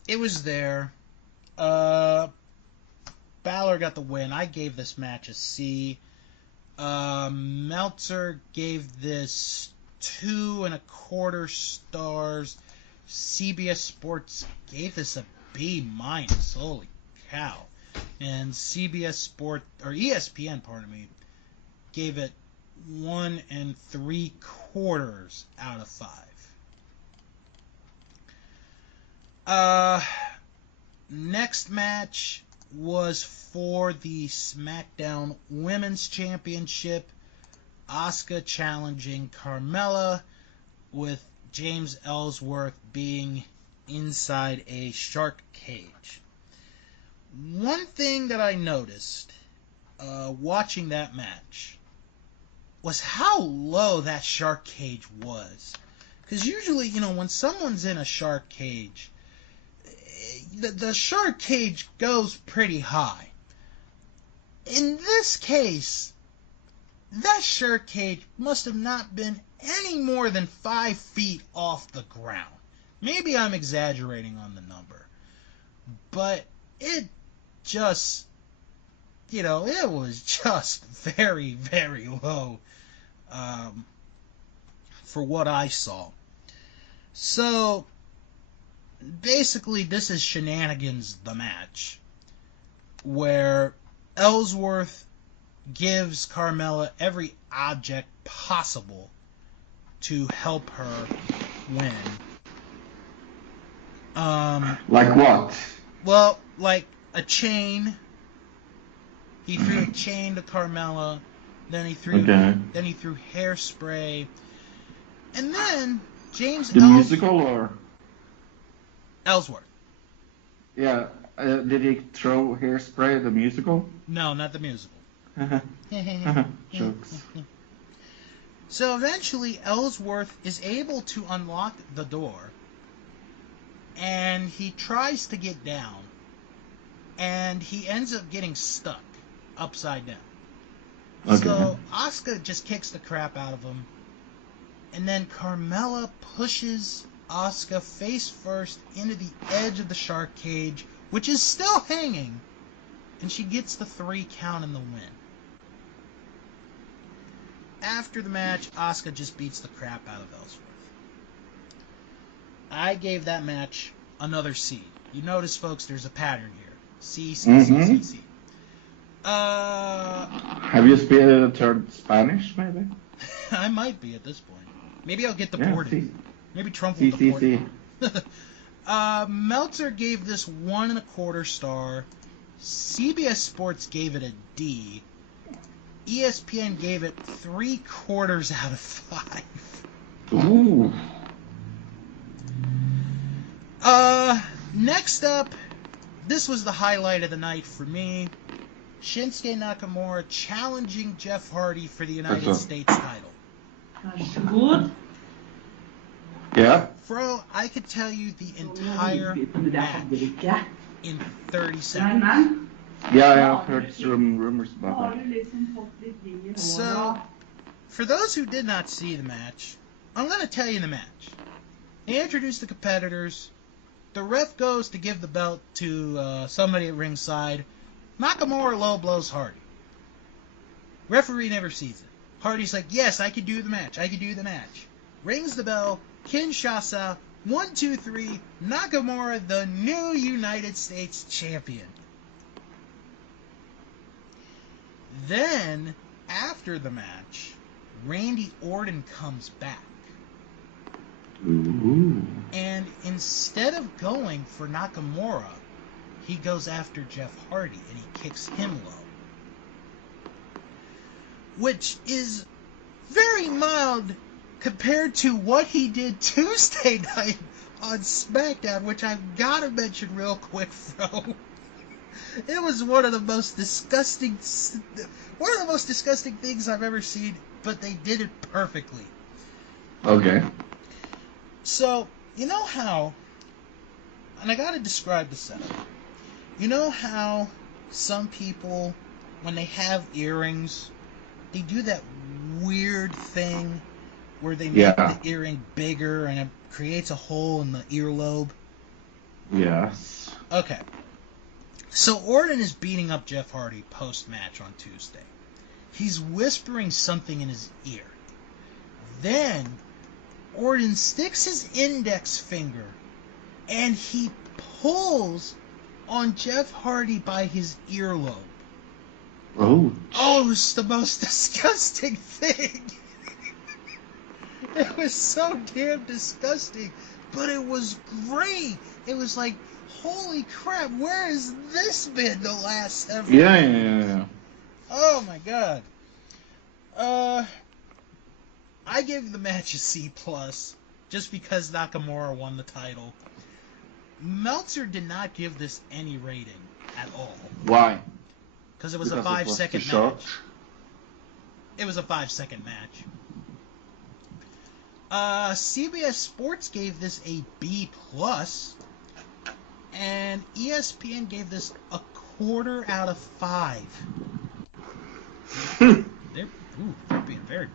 it was there. Balor got the win. I gave this match a C. Meltzer gave this 2.25 stars. CBS Sports gave this a B-. Holy cow. And ESPN, gave it 1.75 out of 5. Next match was for the SmackDown Women's Championship. Asuka challenging Carmella, with James Ellsworth being inside a shark cage. One thing that I noticed watching that match was how low that shark cage was. Because usually, when someone's in a shark cage, the shark cage goes pretty high. In this case, that shark cage must have not been any more than 5 feet off the ground. Maybe I'm exaggerating on the number. But it just, it was just very, very low for what I saw. So, basically, this is Shenanigans the match, where Ellsworth gives Carmella every object possible to help her win. Like what? Well, like a chain. He threw a chain to Carmella. Then he threw hairspray. And then James musical or Ellsworth. Yeah. Did he throw hairspray, the musical? No, not the musical. Jokes. So eventually Ellsworth is able to unlock the door, and he tries to get down, and he ends up getting stuck upside down. Okay. So Asuka just kicks the crap out of him, and then Carmella pushes Asuka face first into the edge of the shark cage, which is still hanging, and she gets the 3 count and the win. After the match, Asuka just beats the crap out of Ellsworth. I gave that match another C. You notice, folks, there's a pattern here. C, C, C, C, C. Have you turned Spanish, maybe? I might be at this point. Maybe I'll get deported. Maybe Trump will deport me. Meltzer gave this 1.25 star. CBS Sports gave it a D. ESPN gave it 3/4 out of 5. Ooh. Next up, this was the highlight of the night for me. Shinsuke Nakamura challenging Jeff Hardy for the United States title. Good. Yeah. Fro, I could tell you the entire match in 30 seconds. Yeah, I've heard some rumors about that. So, for those who did not see the match, I'm going to tell you the match. They introduced the competitors. The ref goes to give the belt to somebody at ringside. Nakamura low blows Hardy. Referee never sees it. Hardy's like, yes, I can do the match. I can do the match. Rings the bell. Kinshasa. 1, 2, 3. Nakamura, the new United States champion. Then, after the match, Randy Orton comes back. Ooh. And instead of going for Nakamura, he goes after Jeff Hardy and he kicks him low. Which is very mild compared to what he did Tuesday night on SmackDown, which I've got to mention real quick, Fro. It was one of the most disgusting things I've ever seen, but they did it perfectly. Okay. So, you know how, and I gotta describe the setup. You know how some people, when they have earrings, they do that weird thing where they make the earring bigger and it creates a hole in the earlobe? Yes. Okay. So Orton is beating up Jeff Hardy post-match on Tuesday. He's whispering something in his ear. Then Orton sticks his index finger and he pulls on Jeff Hardy by his earlobe. Oh. Oh, it was the most disgusting thing. It was so damn disgusting, but it was great. It was like, holy crap, where has this been the last several years? Yeah. Oh my god. I gave the match a C+, just because Nakamura won the title. Meltzer did not give this any rating at all. Why? Because it was a 5-second match. It was a 5-second match. CBS Sports gave this a B+, and ESPN gave this a 4 out of 5. They're being very good.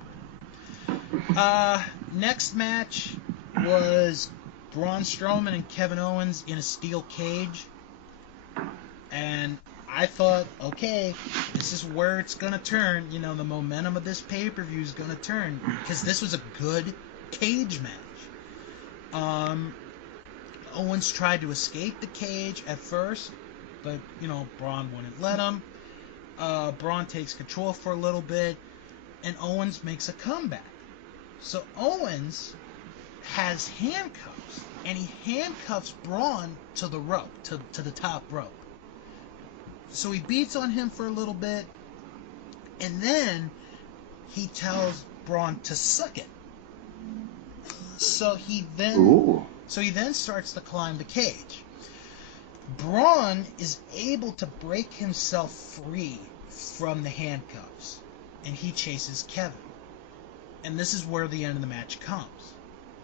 Next match was Braun Strowman and Kevin Owens in a steel cage. And I thought, okay, this is where it's going to turn. You know, the momentum of this pay-per-view is going to turn. Because this was a good cage match. Owens tried to escape the cage at first, but, you know, Braun wouldn't let him. Braun takes control for a little bit, and Owens makes a comeback. So Owens has handcuffs, and he handcuffs Braun to the rope, to the top rope. So he beats on him for a little bit, and then he tells Braun to suck it. So he then starts to climb the cage. Braun is able to break himself free from the handcuffs, and he chases Kevin. And this is where the end of the match comes.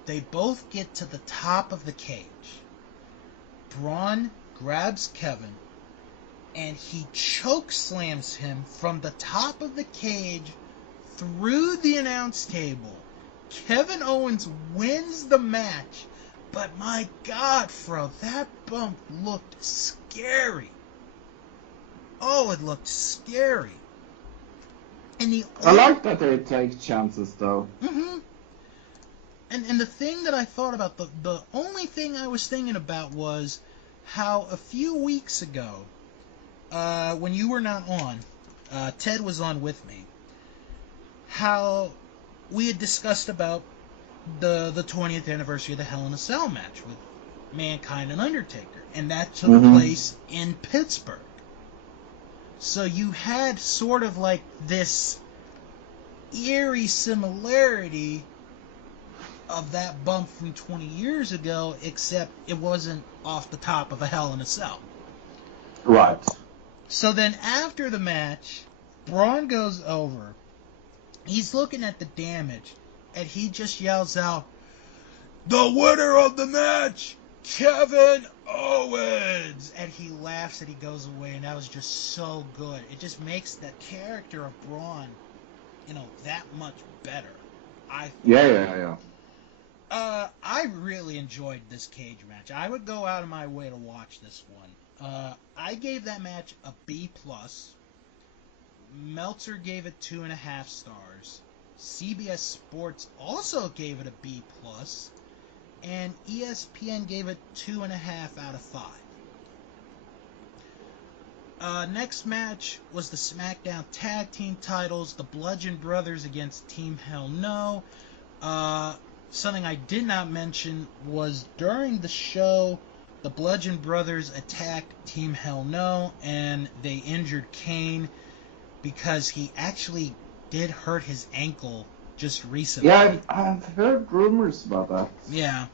They both get to the top of the cage. Braun grabs Kevin, and he choke slams him from the top of the cage through the announce table. Kevin Owens wins the match, but my God, Fro, that bump looked scary. Oh, it looked scary. And I like that they take chances, though. Mm-hmm. And the thing that I thought about, the only thing I was thinking about was how a few weeks ago, when you were not on, Ted was on with me, how we had discussed about the 20th anniversary of the Hell in a Cell match with Mankind and Undertaker, and that took place in Pittsburgh. So you had sort of like this eerie similarity of that bump from 20 years ago, except it wasn't off the top of a Hell in a Cell. Right. So then after the match, Braun goes over. He's looking at the damage, and he just yells out, "The winner of the match, Kevin Owens!" And he laughs and he goes away, and that was just so good. It just makes the character of Braun, you know, that much better, I think. Yeah. I really enjoyed this cage match. I would go out of my way to watch this one. I gave that match a B+. Meltzer gave it 2.5 stars. CBS Sports also gave it a B+. And ESPN gave it 2.5 out of 5. Next match was the SmackDown Tag Team titles, the Bludgeon Brothers against Team Hell No. Something I did not mention was during the show, the Bludgeon Brothers attacked Team Hell No, and they injured Kane because he actually did hurt his ankle just recently. Yeah, I've heard rumors about that. Yeah.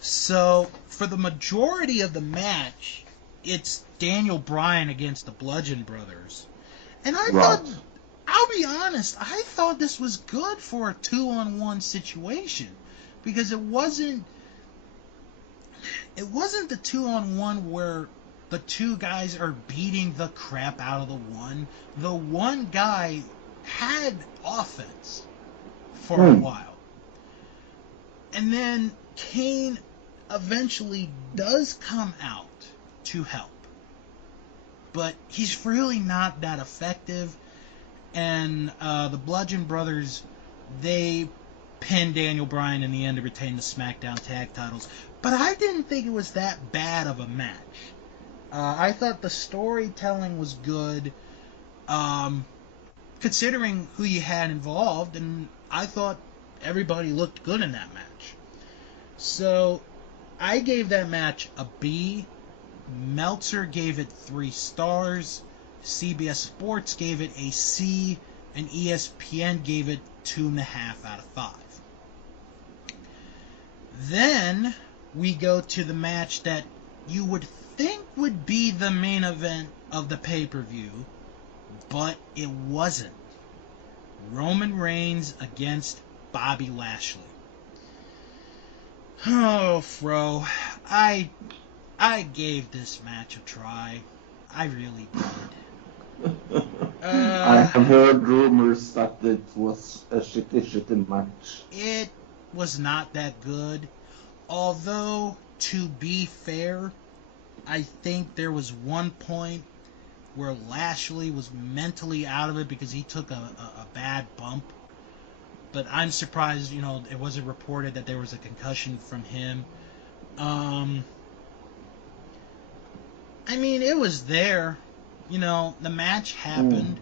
So, for the majority of the match, it's Daniel Bryan against the Bludgeon Brothers. And I thought, I'll be honest, I thought this was good for a 2-on-1 situation. Because it wasn't the 2-on-1 where the two guys are beating the crap out of the one. The one guy had offense for a while. And then Kane eventually does come out to help. But he's really not that effective. And the Bludgeon Brothers, they pinned Daniel Bryan in the end to retain the SmackDown Tag Titles. But I didn't think it was that bad of a match. I thought the storytelling was good, considering who you had involved, and I thought everybody looked good in that match. So I gave that match a B. Meltzer gave it 3 stars. CBS Sports gave it a C, and ESPN gave it 2.5 out of 5. Then we go to the match that you would think would be the main event of the pay-per-view, but it wasn't. Roman Reigns against Bobby Lashley. Oh, Fro, I gave this match a try. I really did. I have heard rumors that it was a shitty match. It was not that good. Although, to be fair, I think there was one point where Lashley was mentally out of it because he took a bad bump. But I'm surprised, it wasn't reported that there was a concussion from him. I mean, it was there. The match happened.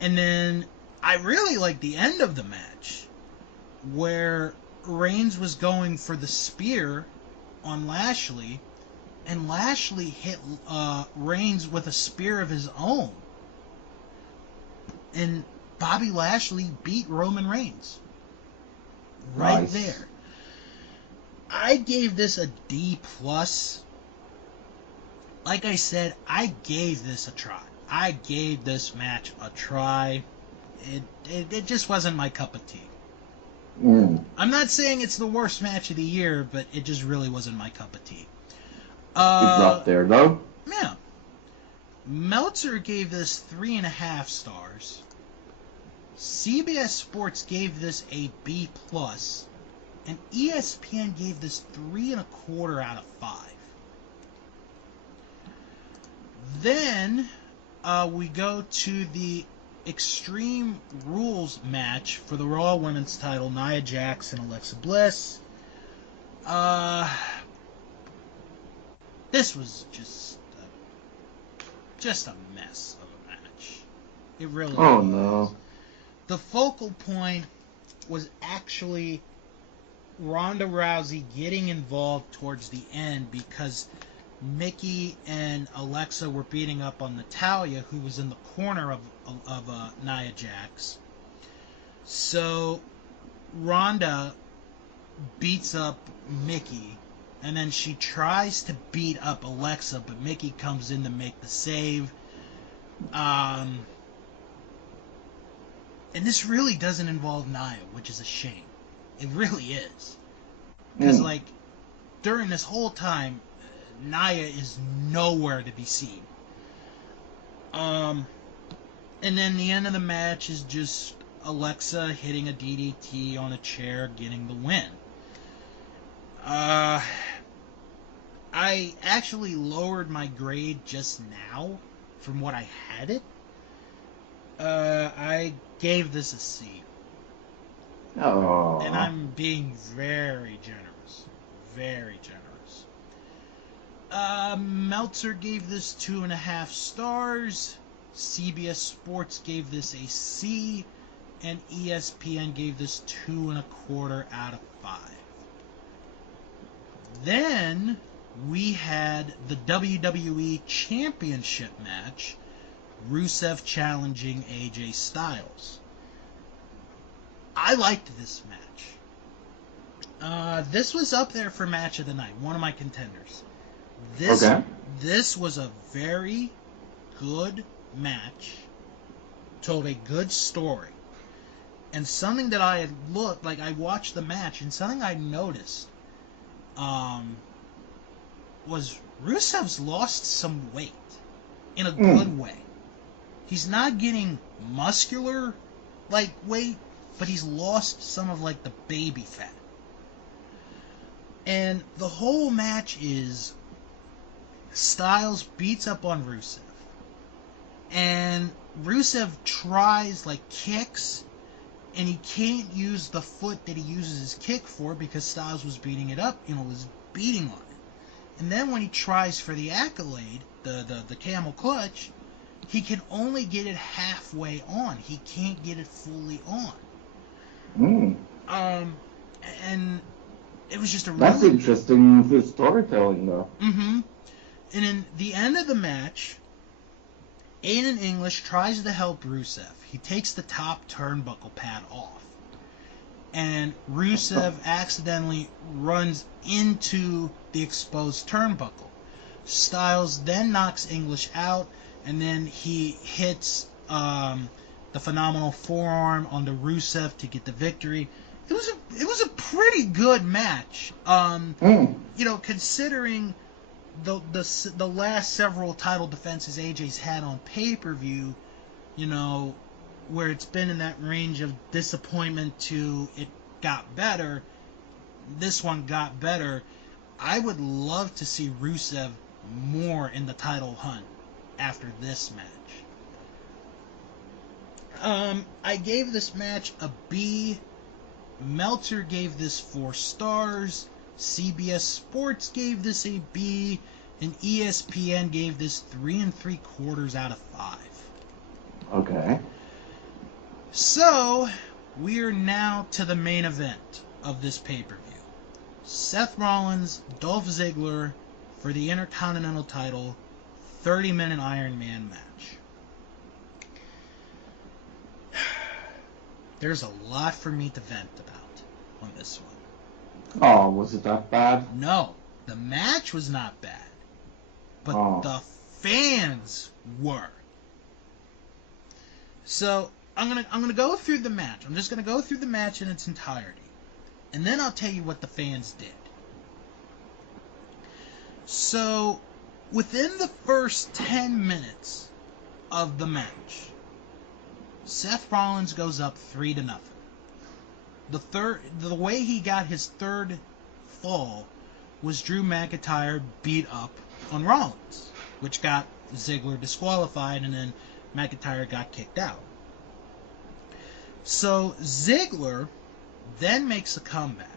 And then I really liked the end of the match where Reigns was going for the spear on Lashley, and Lashley hit Reigns with a spear of his own. And Bobby Lashley beat Roman Reigns. Right there. I gave this a D+. Like I said, I gave this a try. I gave this match a try. It just wasn't my cup of tea. I'm not saying it's the worst match of the year, but it just really wasn't my cup of tea. It's up there, though. Yeah. Meltzer gave this 3.5 stars. CBS Sports gave this a B+, and ESPN gave this 3.25 out of 5. Then we go to the Extreme Rules match for the Raw Women's title, Nia Jax and Alexa Bliss. This was just a mess of a match. It really was. Oh, no. The focal point was actually Ronda Rousey getting involved towards the end because Mickey and Alexa were beating up on Natalya, who was in the corner of Nia Jax. So Ronda beats up Mickey, and then she tries to beat up Alexa, but Mickey comes in to make the save. And this really doesn't involve Nia, which is a shame. It really is. Because, during this whole time, Nia is nowhere to be seen. And then the end of the match is just Alexa hitting a DDT on a chair, getting the win. I actually lowered my grade just now from what I had it. I gave this a C. Oh. And I'm being very generous. Very generous. Meltzer gave this 2.5 stars. CBS Sports gave this a C. And ESPN gave this 2.25 out of 5. Then we had the WWE Championship match. Rusev challenging AJ Styles. I liked this match. This was up there for match of the night, one of my contenders. This was a very good match, told a good story, and something that I had I watched the match, and something I noticed was Rusev's lost some weight in a good way. He's not getting muscular weight, but he's lost some of the baby fat. And the whole match is Styles beats up on Rusev. And Rusev tries kicks, and he can't use the foot that he uses his kick for because Styles was beating it up, was beating on it. And then when he tries for the accolade, the camel clutch, he can only get it halfway on. He can't get it fully on. And it was just That's interesting for storytelling, though. Mm-hmm. And in the end of the match, Aiden English tries to help Rusev. He takes the top turnbuckle pad off. And Rusev accidentally runs into the exposed turnbuckle. Styles then knocks English out, and then he hits the phenomenal forearm onto Rusev to get the victory. It was a pretty good match. Considering the last several title defenses AJ's had on pay-per-view, where it's been in that range of disappointment to it got better, this one got better. I would love to see Rusev more in the title hunt after this match. I gave this match a B. Meltzer gave this 4 stars. CBS Sports gave this a B. And ESPN gave this 3 3/4 out of 5. Okay. So, we're now to the main event of this pay-per-view. Seth Rollins, Dolph Ziggler for the Intercontinental title, 30-minute Iron Man match. There's a lot for me to vent about on this one. Oh, was it that bad? No, the match was not bad, but the fans were. So I'm gonna go through the match. I'm just gonna go through the match in its entirety, and then I'll tell you what the fans did. So within the first 10 minutes of the match, Seth Rollins goes up 3-0. The way he got his third fall was Drew McIntyre beat up on Rollins, which got Ziggler disqualified, and then McIntyre got kicked out. So Ziggler then makes a comeback,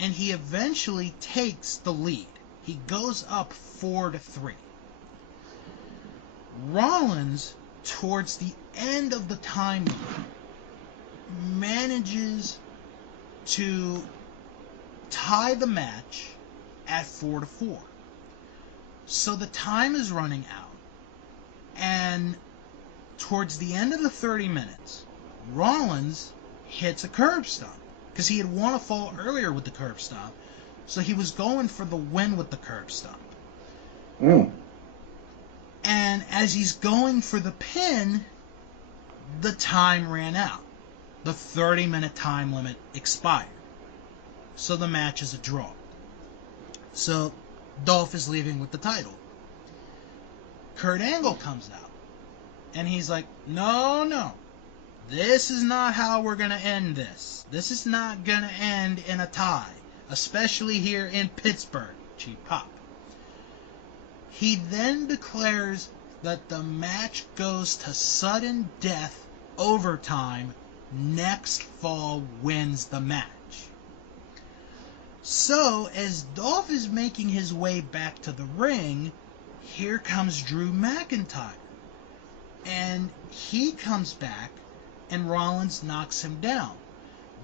and he eventually takes the lead. He goes up 4-3. Rollins, towards the end of the time limit, manages to tie the match at 4-4. So the time is running out, and towards the end of the 30 minutes, Rollins hits a curb stomp because he had won a fall earlier with the curb stomp, so he was going for the win with the curb stomp. And as he's going for the pin, the time ran out. The 30-minute time limit expired. So the match is a draw. So Dolph is leaving with the title. Kurt Angle comes out, and he's like, no, this is not how we're going to end this. This is not going to end in a tie, especially here in Pittsburgh. Cheap pop. He then declares that the match goes to sudden death overtime. Next fall wins the match. So, as Dolph is making his way back to the ring, here comes Drew McIntyre. And he comes back, and Rollins knocks him down.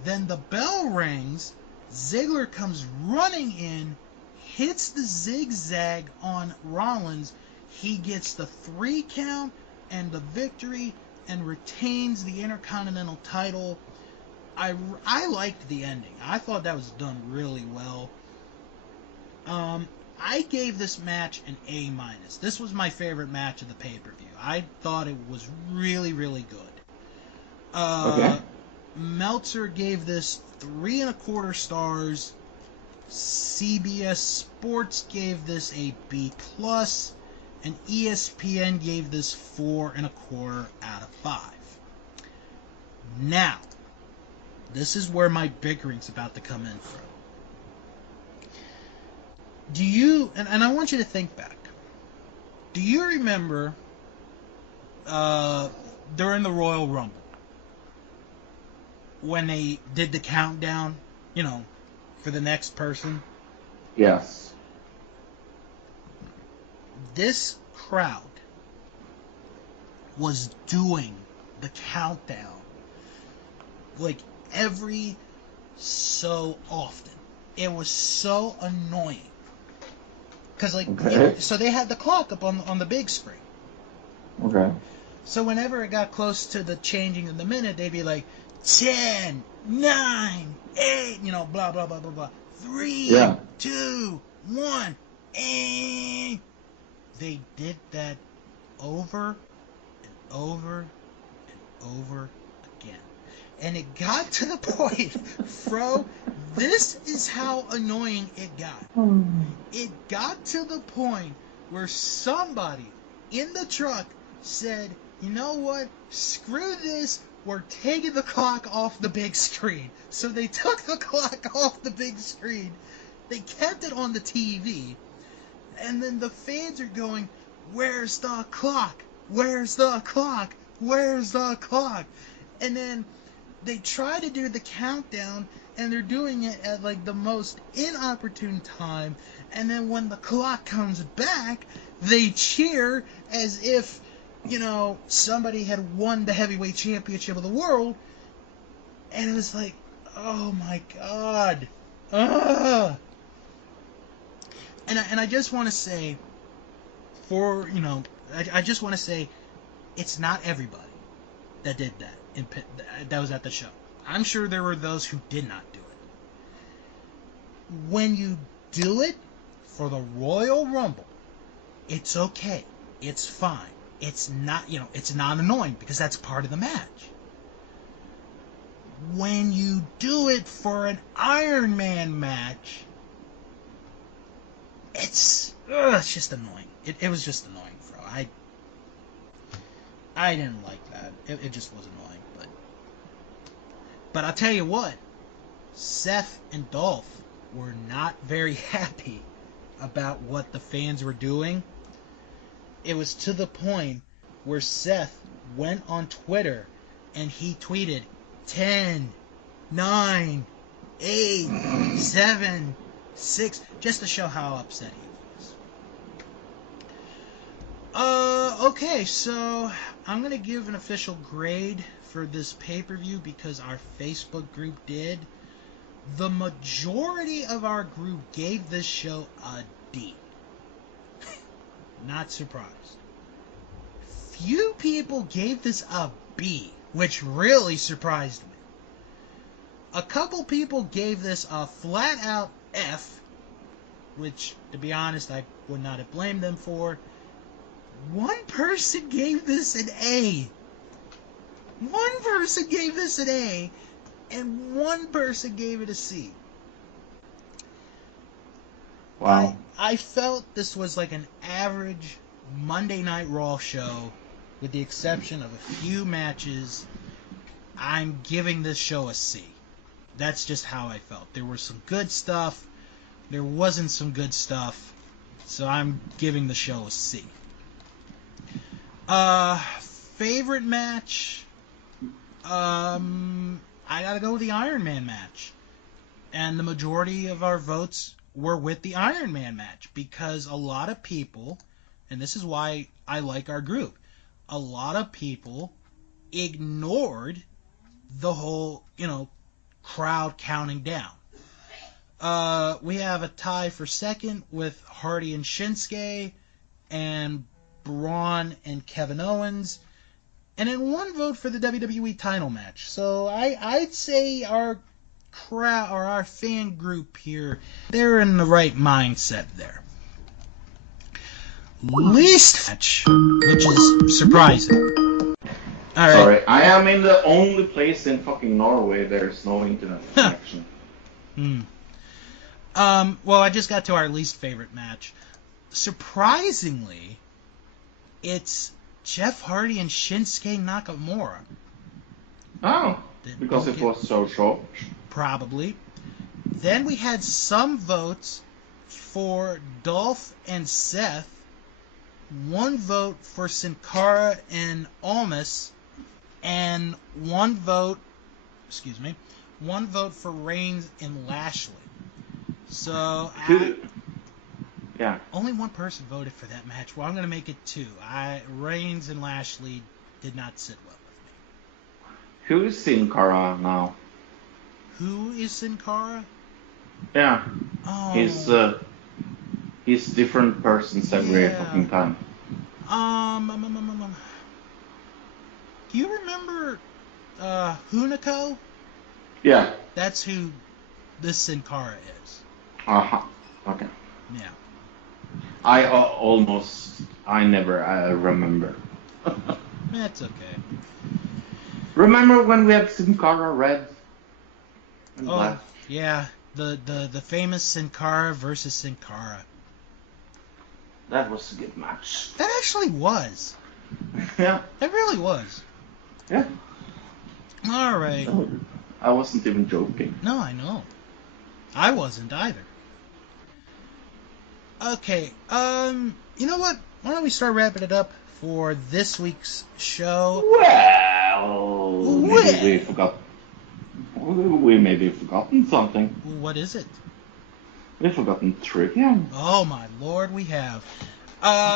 Then the bell rings, Ziggler comes running in, hits the zigzag on Rollins. He gets the 3 count and the victory and retains the Intercontinental title. I liked the ending. I thought that was done really well. I gave this match an A-. This was my favorite match of the pay-per-view. I thought it was really, really good. Okay. Meltzer gave this 3.25 stars. CBS Sports gave this a B+, and ESPN gave this 4.25 out of 5. Now, this is where my bickering's about to come in from. Do you, and I want you to think back, do you remember during the Royal Rumble when they did the countdown, for the next person? Yes. This crowd was doing the countdown like every so often. It was so annoying. Because, so they had the clock up on the big screen. Okay. So whenever it got close to the changing of the minute, they'd be like, 10, 9, 8, blah, blah, blah, blah, blah. 3, 2, 1, and they did that over and over and over again. And it got to the point, Fro, this is how annoying it got. It got to the point where somebody in the truck said, you know what, screw this, we're taking the clock off the big screen. So they took the clock off the big screen, they kept it on the TV, and then the fans are going, where's the clock? Where's the clock? Where's the clock? And then they try to do the countdown, and they're doing it at like the most inopportune time, and then when the clock comes back, they cheer as if, somebody had won the heavyweight championship of the world, and it was like, oh my god. Ugh. And I just want to say, I just want to say, it's not everybody that did that, that was at the show. I'm sure there were those who did not do it. When you do it for the Royal Rumble, it's okay. It's fine. It's not, it's not annoying because that's part of the match. When you do it for an Iron Man match, it's just annoying. It was just annoying, Fro. I didn't like that. It just was annoying. But I'll tell you what, Seth and Dolph were not very happy about what the fans were doing. It was to the point where Seth went on Twitter and he tweeted 10, 9, 8, 7, 6, just to show how upset he was. Okay, so I'm going to give an official grade for this pay-per-view because our Facebook group did. The majority of our group gave this show a D. Not surprised. Few people gave this a B, which really surprised me. A couple people gave this a flat-out F, which, to be honest, I would not have blamed them for. One person gave this an A. One person gave this an A, and one person gave it a C. Wow. I felt this was like an average Monday Night Raw show, with the exception of a few matches. I'm giving this show a C. That's just how I felt. There was some good stuff. There wasn't some good stuff. So I'm giving the show a C. Favorite match? I gotta go with the Iron Man match. And the majority of our votes were with the Iron Man match. Because a lot of people, and this is why I like our group, a lot of people ignored the whole, crowd counting down. We have a tie for second with Hardy and Shinsuke, and Braun and Kevin Owens, and then one vote for the WWE title match. So I'd say our crowd, or our fan group here, they're in the right mindset there. least match, which is surprising. All right. Sorry, I am in the only place in fucking Norway there's no internet connection. Well, I just got to our least favorite match. Surprisingly, it's Jeff Hardy and Shinsuke Nakamura. Oh, because it was so short. Probably. Then we had some votes for Dolph and Seth. 1 vote for Sin Cara and Almas. And 1 vote for Reigns and Lashley. So, yeah. Only 1 person voted for that match. Well, I'm going to make it 2. Reigns and Lashley did not sit well with me. Who is Sin Cara now? Who is Sin Cara? Yeah. Oh. He's different persons every fucking time. Do you remember Hunico? Yeah. That's who this Sin Cara is. Uh-huh. Okay. Yeah. I never remember. That's okay. Remember when we had Sin Cara red and black? Yeah. The famous Sin Cara versus Sin Cara. That was a good match. That actually was. Yeah. It really was. Yeah. All right. Oh, I wasn't even joking. No, I know. I wasn't either. Okay. You know what? Why don't we start wrapping it up for this week's show? Well, maybe we maybe forgotten something. What is it? We've forgotten trivia. Oh my lord, we have.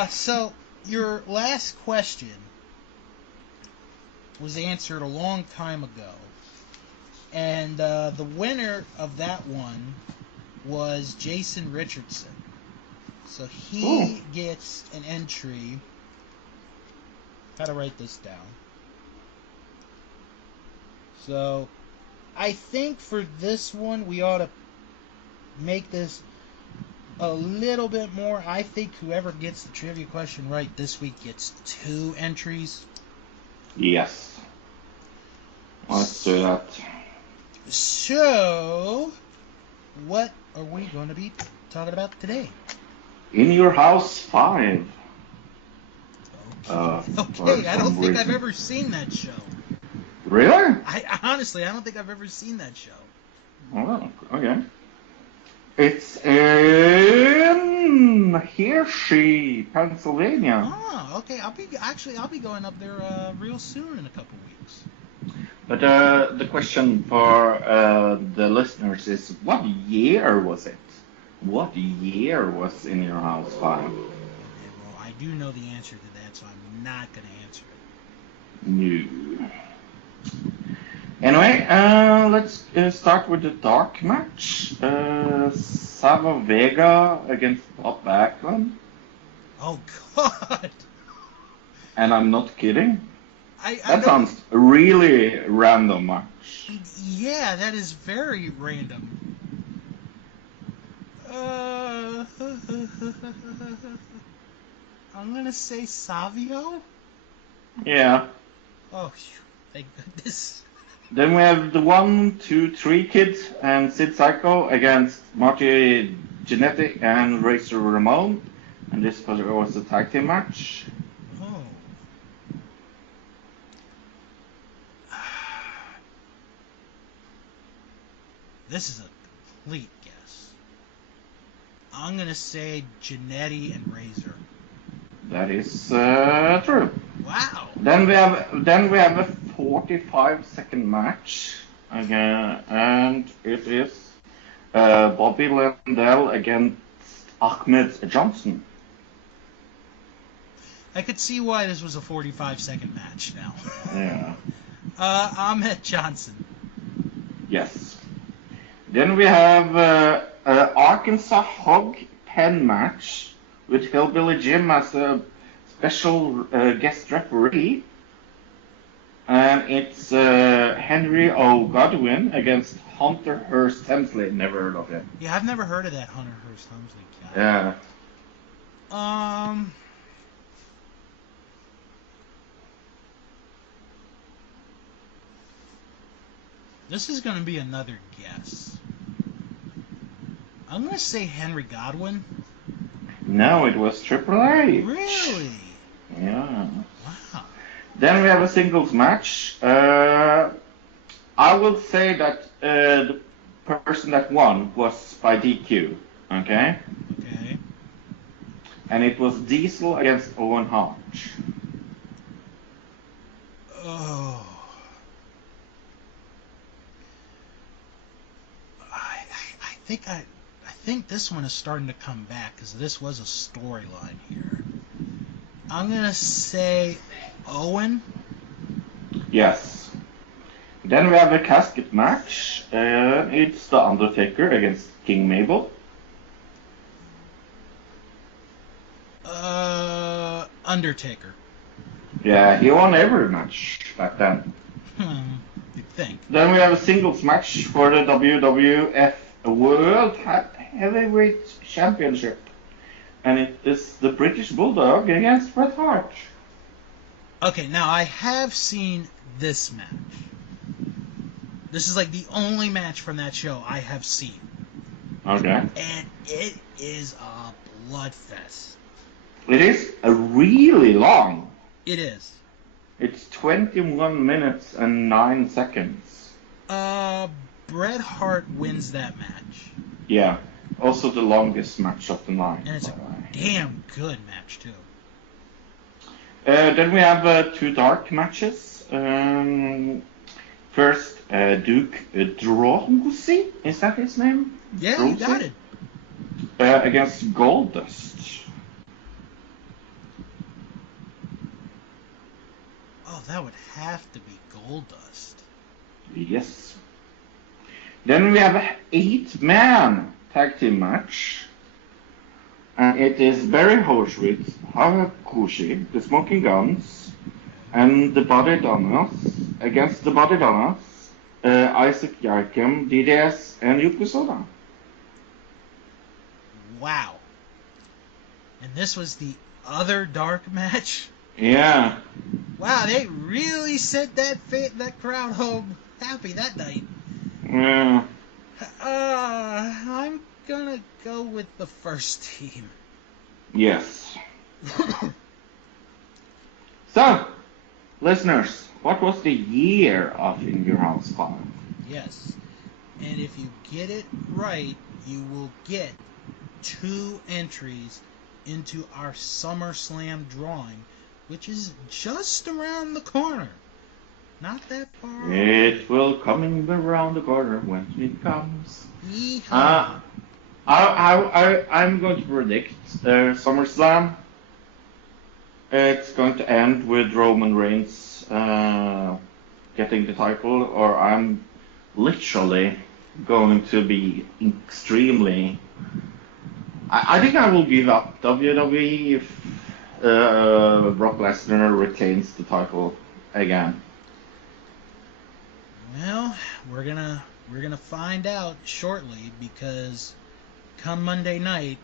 So your last question was answered a long time ago, and the winner of that one was Jason Richardson. So he gets an entry. Gotta write this down. So I think for this one we ought to make this a little bit more. I think whoever gets the trivia question right this week gets 2 entries. Yes. Let's do that. So, what are we going to be talking about today? In Your House 5. Okay, I don't think I've ever seen that show. Really? Honestly, I don't think I've ever seen that show. Oh, okay. It's in Hershey, Pennsylvania. Oh, okay. I'll be going up there real soon in a couple weeks. But the question for the listeners is, what year was it? What year was In Your House 5? Well, I do know the answer to that, so I'm not going to answer it. No. Anyway, let's start with the dark match. Sava Vega against Bob Backlund. Oh, God. And I'm not kidding. That sounds really random match. Yeah, that is very random. I'm going to say Savio? Yeah. Oh, thank goodness. Then we have the 1, 2, 3 Kid and Sid Psycho against Marty Jannetty and Razor Ramon. And this was a tag team match. Oh. This is a complete guess. I'm going to say Jannetty and Razor. That is true. Wow. Then we have a 45-second match again, and it is Bobby Lindell against Ahmed Johnson. I could see why this was a 45-second match now. Yeah. Ahmed Johnson. Yes. Then we have Arkansas Hog Pen match with Hillbilly Jim as a special guest referee. And it's Henry O. Godwin against Hunter Hearst Helmsley. Never heard of him. Yeah, I've never heard of that Hunter Hearst Helmsley guy. Yeah. This is going to be another guess. I'm going to say Henry Godwinn. No, it was Triple H. Really? Yeah. Wow. Then we have a singles match. I will say that the person that won was by DQ. Okay? Okay. And it was Diesel against Owen Hart. Oh. I think this one is starting to come back because this was a storyline here. I'm gonna say Owen. Yes. Then we have a casket match. It's The Undertaker against King Mabel. Undertaker. Yeah, he won every match back then. You think? Then we have a singles match for the WWF World Heavyweight Championship. And it is the British Bulldog against Bret Hart. Okay, now I have seen this match. This is like the only match from that show I have seen. Okay. And it is a bloodfest. It is a really long. It is. It's 21 minutes and 9 seconds. Bret Hart wins that match. Yeah. Also the longest match of the night. And it's a damn good match, too. Then we have 2 dark matches. First, Duke Droese, is that his name? Yeah, Droese? you got it. Against Goldust. Oh, that would have to be Goldust. Yes. Then we have an 8-man tag team match. And it is Barry Horowitz, Hakushi, the Smoking Guns, and the Body Donnas against the Body Donnas, Isaac Yarkem, DDS, and Yokozuna. Wow. And this was the other dark match? Yeah. Wow, they really set that crowd home happy that night. Yeah. I'm gonna go with the first team. Yes. So, listeners, what was the year of In Your House 5? Yes. And if you get it right, you will get 2 entries into our SummerSlam drawing, which is just around the corner. Not that far away. It will coming around the corner when it comes. Yeehaw. I'm going to predict SummerSlam. It's going to end with Roman Reigns getting the title, or I'm literally going to be extremely... I think I will give up WWE if Brock Lesnar retains the title again. Well, we're gonna find out shortly, because come Monday night,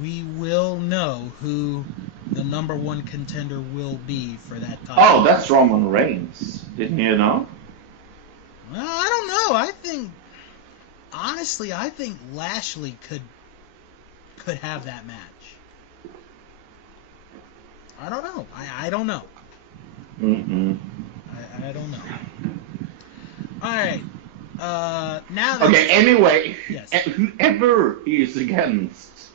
we will know who the number 1 contender will be for that title. Oh, that's Roman Reigns. Didn't you know? Well, I don't know. I think Lashley could have that match. I don't know. I don't know. Mm-mm. I don't know. All right. Now. Okay. Anyway, Yes. whoever he is against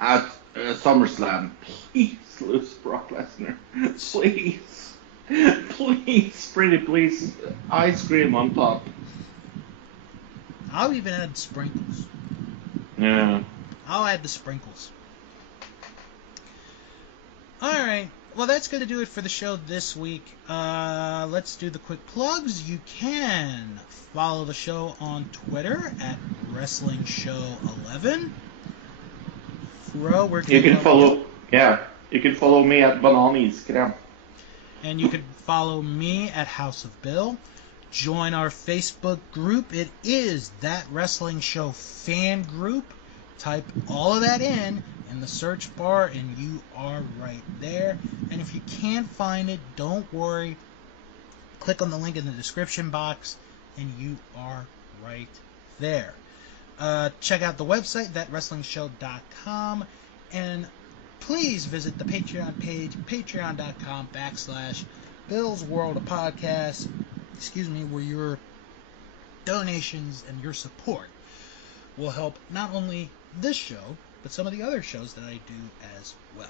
at SummerSlam, please lose Brock Lesnar. Please, please, pretty please, ice cream on top. I'll even add sprinkles. Yeah. I'll add the sprinkles. All right. Well, that's going to do it for the show this week. Let's do the quick plugs. You can follow the show on Twitter at WrestlingShow11. Fro, where You can follow. Yeah, you can follow me at Bananiskrem. And you can follow me at House of Bill. Join our Facebook group. It is That Wrestling Show Fan Group. Type all of that in the search bar, and you are right there. And if you can't find it, don't worry. Click on the link in the description box. and you are right there. Check out the website, thatwrestlingshow.com, and please visit the Patreon page, patreon.com/Bill's World of Podcasts, where your donations and your support will help not only this show, but some of the other shows that I do as well.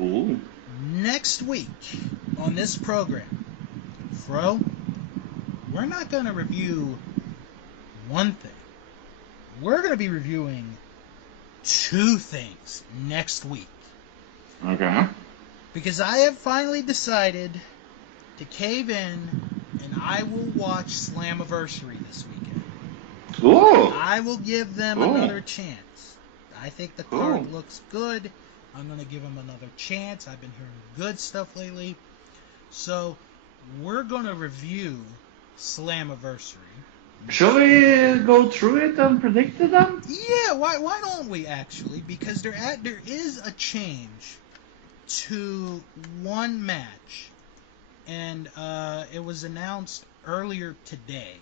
Ooh. Next week on this program, Fro, we're not going to review one thing. We're going to be reviewing two things next week. Okay. Because I have finally decided to cave in, and I will watch Slammiversary this weekend. Ooh. I will give them another chance. I think the card looks good. I'm going to give them another chance. I've been hearing good stuff lately. So, we're going to review Slammiversary. Shall we go through it and predict it then? Yeah, why don't we actually? Because there is a change to one match, and it was announced earlier today.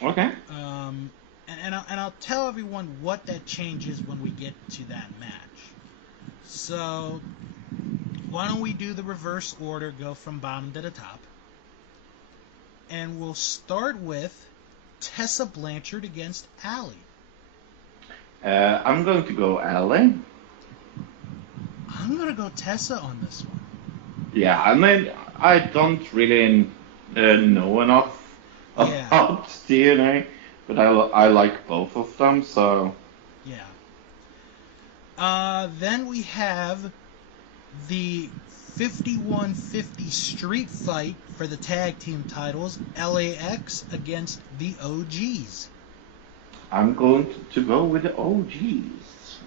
Okay. And I'll tell everyone what that change is when we get to that match. So, why don't we do the reverse order, go from bottom to the top, and we'll start with Tessa Blanchard against Allie. I'm going to go Allie. I'm going to go Tessa on this one. Yeah, I mean, I don't really know enough about TNA, but I like both of them, so... Yeah. Then we have the 51-50 street fight for the tag team titles, LAX against the OGs. I'm going to go with the OGs.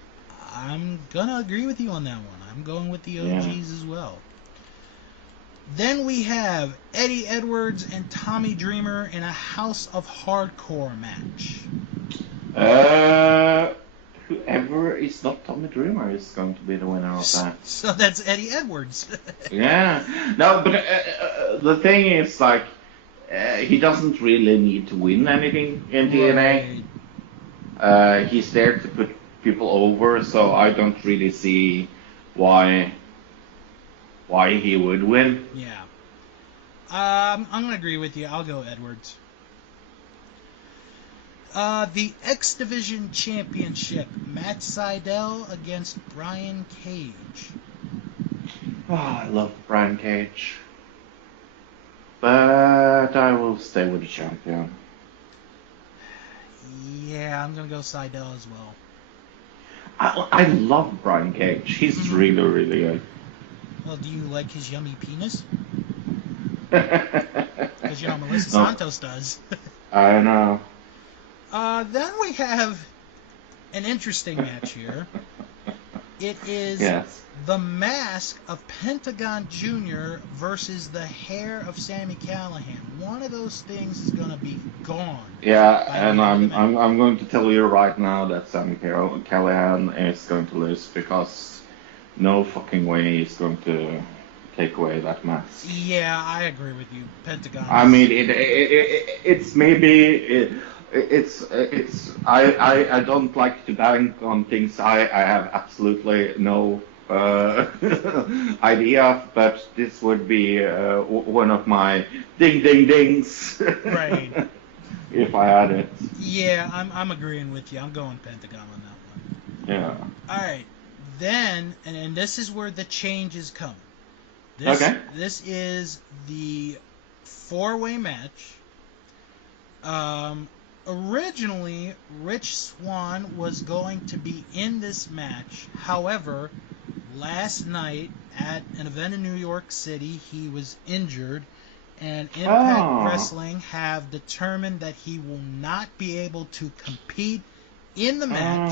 I'm going to agree with you on that one. I'm going with the OGs as well. Then we have Eddie Edwards and Tommy Dreamer in a House of Hardcore match. Whoever is not Tommy Dreamer is going to be the winner of that. So that's Eddie Edwards. Yeah. No, but the thing is, like, he doesn't really need to win anything in TNA. He's there to put people over, so I don't really see why he would win. Yeah. I'm going to agree with you. I'll go Edwards. The X Division Championship, Matt Sydal against Brian Cage. Oh, I love Brian Cage. But I will stay with the champion. Yeah, I'm going to go Sydal as well. I love Brian Cage. He's really, really good. Well, do you like his yummy penis? Because, Melissa Santos does. I know. Then we have an interesting match here. It is the Mask of Pentagon Jr. versus the hair of Sami Callihan. One of those things is going to be gone. Yeah, and I'm going to tell you right now that Sami Callihan is going to lose because no fucking way he's going to take away that mask. Yeah, I agree with you. Pentagon. I mean, it's maybe. I don't like to bank on things I have absolutely no idea, but this would be one of my dings. Right. If I had it. Yeah, I'm agreeing with you. I'm going Pentagon on that one. Yeah. All right. Then, and this is where the changes come. This is the 4-way match. Originally, Rich Swann was going to be in this match. However, last night at an event in New York City, he was injured, and Impact Wrestling have determined that he will not be able to compete in the match.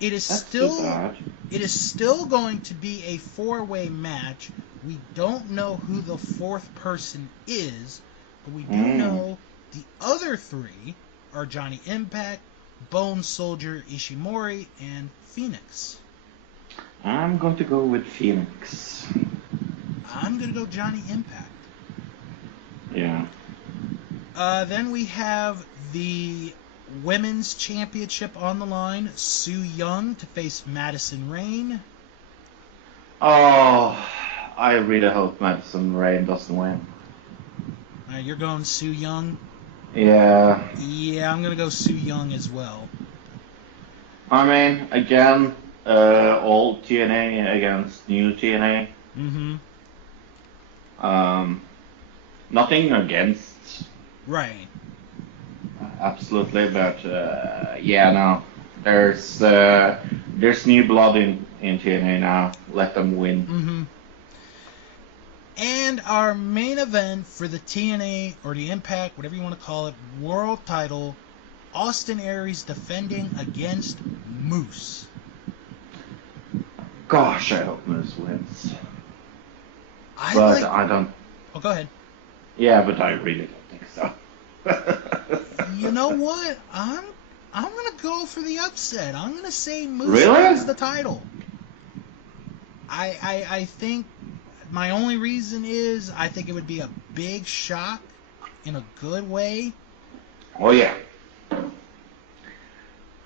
It is still going to be a 4-way match. We don't know who the 4th person is, but we do know the other 3 are Johnny Impact, Bone Soldier Ishimori, and Phoenix. I'm going to go with Phoenix. I'm going to go Johnny Impact. Yeah. Then we have the Women's Championship on the line. Su Yung to face Madison Rayne. Oh, I really hope Madison Rayne doesn't win. You're going Su Yung? Yeah. Yeah, I'm going to go Su Yung as well. I mean, again, old TNA against new TNA. Mm-hmm. Nothing against. Right. Absolutely, but yeah, no. There's new blood in TNA now. Let them win. Mm-hmm. And our main event for the TNA, or the Impact, whatever you want to call it, world title, Austin Aries defending against Moose. Gosh, I hope Moose wins. I don't. Oh, go ahead. Yeah, but I really don't think so. You know what? I'm gonna go for the upset. I'm gonna say Moose Really? wins the title. I think my only reason is I think it would be a big shock in a good way. Oh yeah.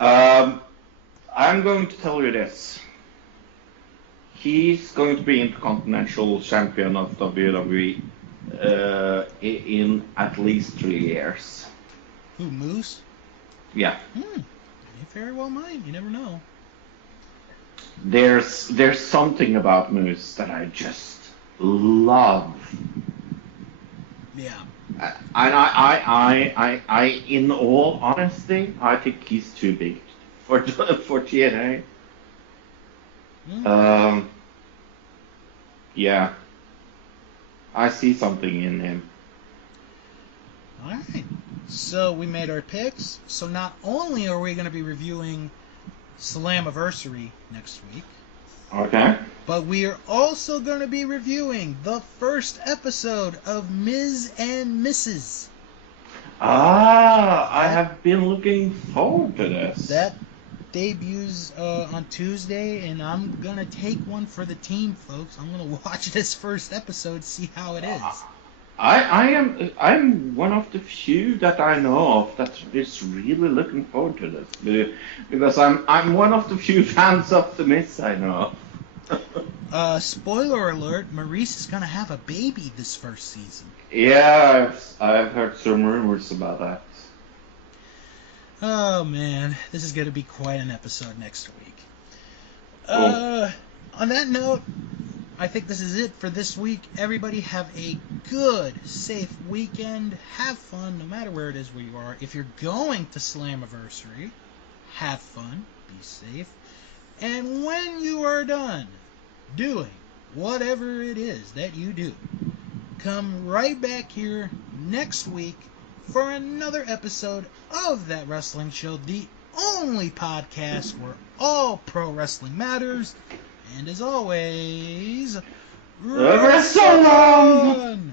I'm going to tell you this. He's going to be Intercontinental Champion of WWE in at least 3 years. Who, Moose? Yeah. You very well might. You never know. There's something about Moose that I just love. Yeah. And I, in all honesty, I think he's too big for TNA. Yeah. I see something in him. Alright. So we made our picks. So not only are we going to be reviewing Slammiversary next week, Okay. but we are also going to be reviewing the first episode of Ms. and Mrs. I have been looking forward to this. That debuts on Tuesday, and I'm going to take one for the team, folks. I'm going to watch this first episode, see how it is. I'm one of the few that I know of that is really looking forward to this, because I'm one of the few fans of The Miz I know. Spoiler alert: Maurice is gonna have a baby this first season. Yeah, I've heard some rumors about that. Oh man, this is gonna be quite an episode next week. Cool. On that note, I think this is it for this week. Everybody have a good, safe weekend. Have fun, no matter where it is where you are. If you're going to Slammiversary, have fun, be safe. And when you are done doing whatever it is that you do, come right back here next week for another episode of That Wrestling Show, the only podcast where all pro wrestling matters. And as always, Wrestle on!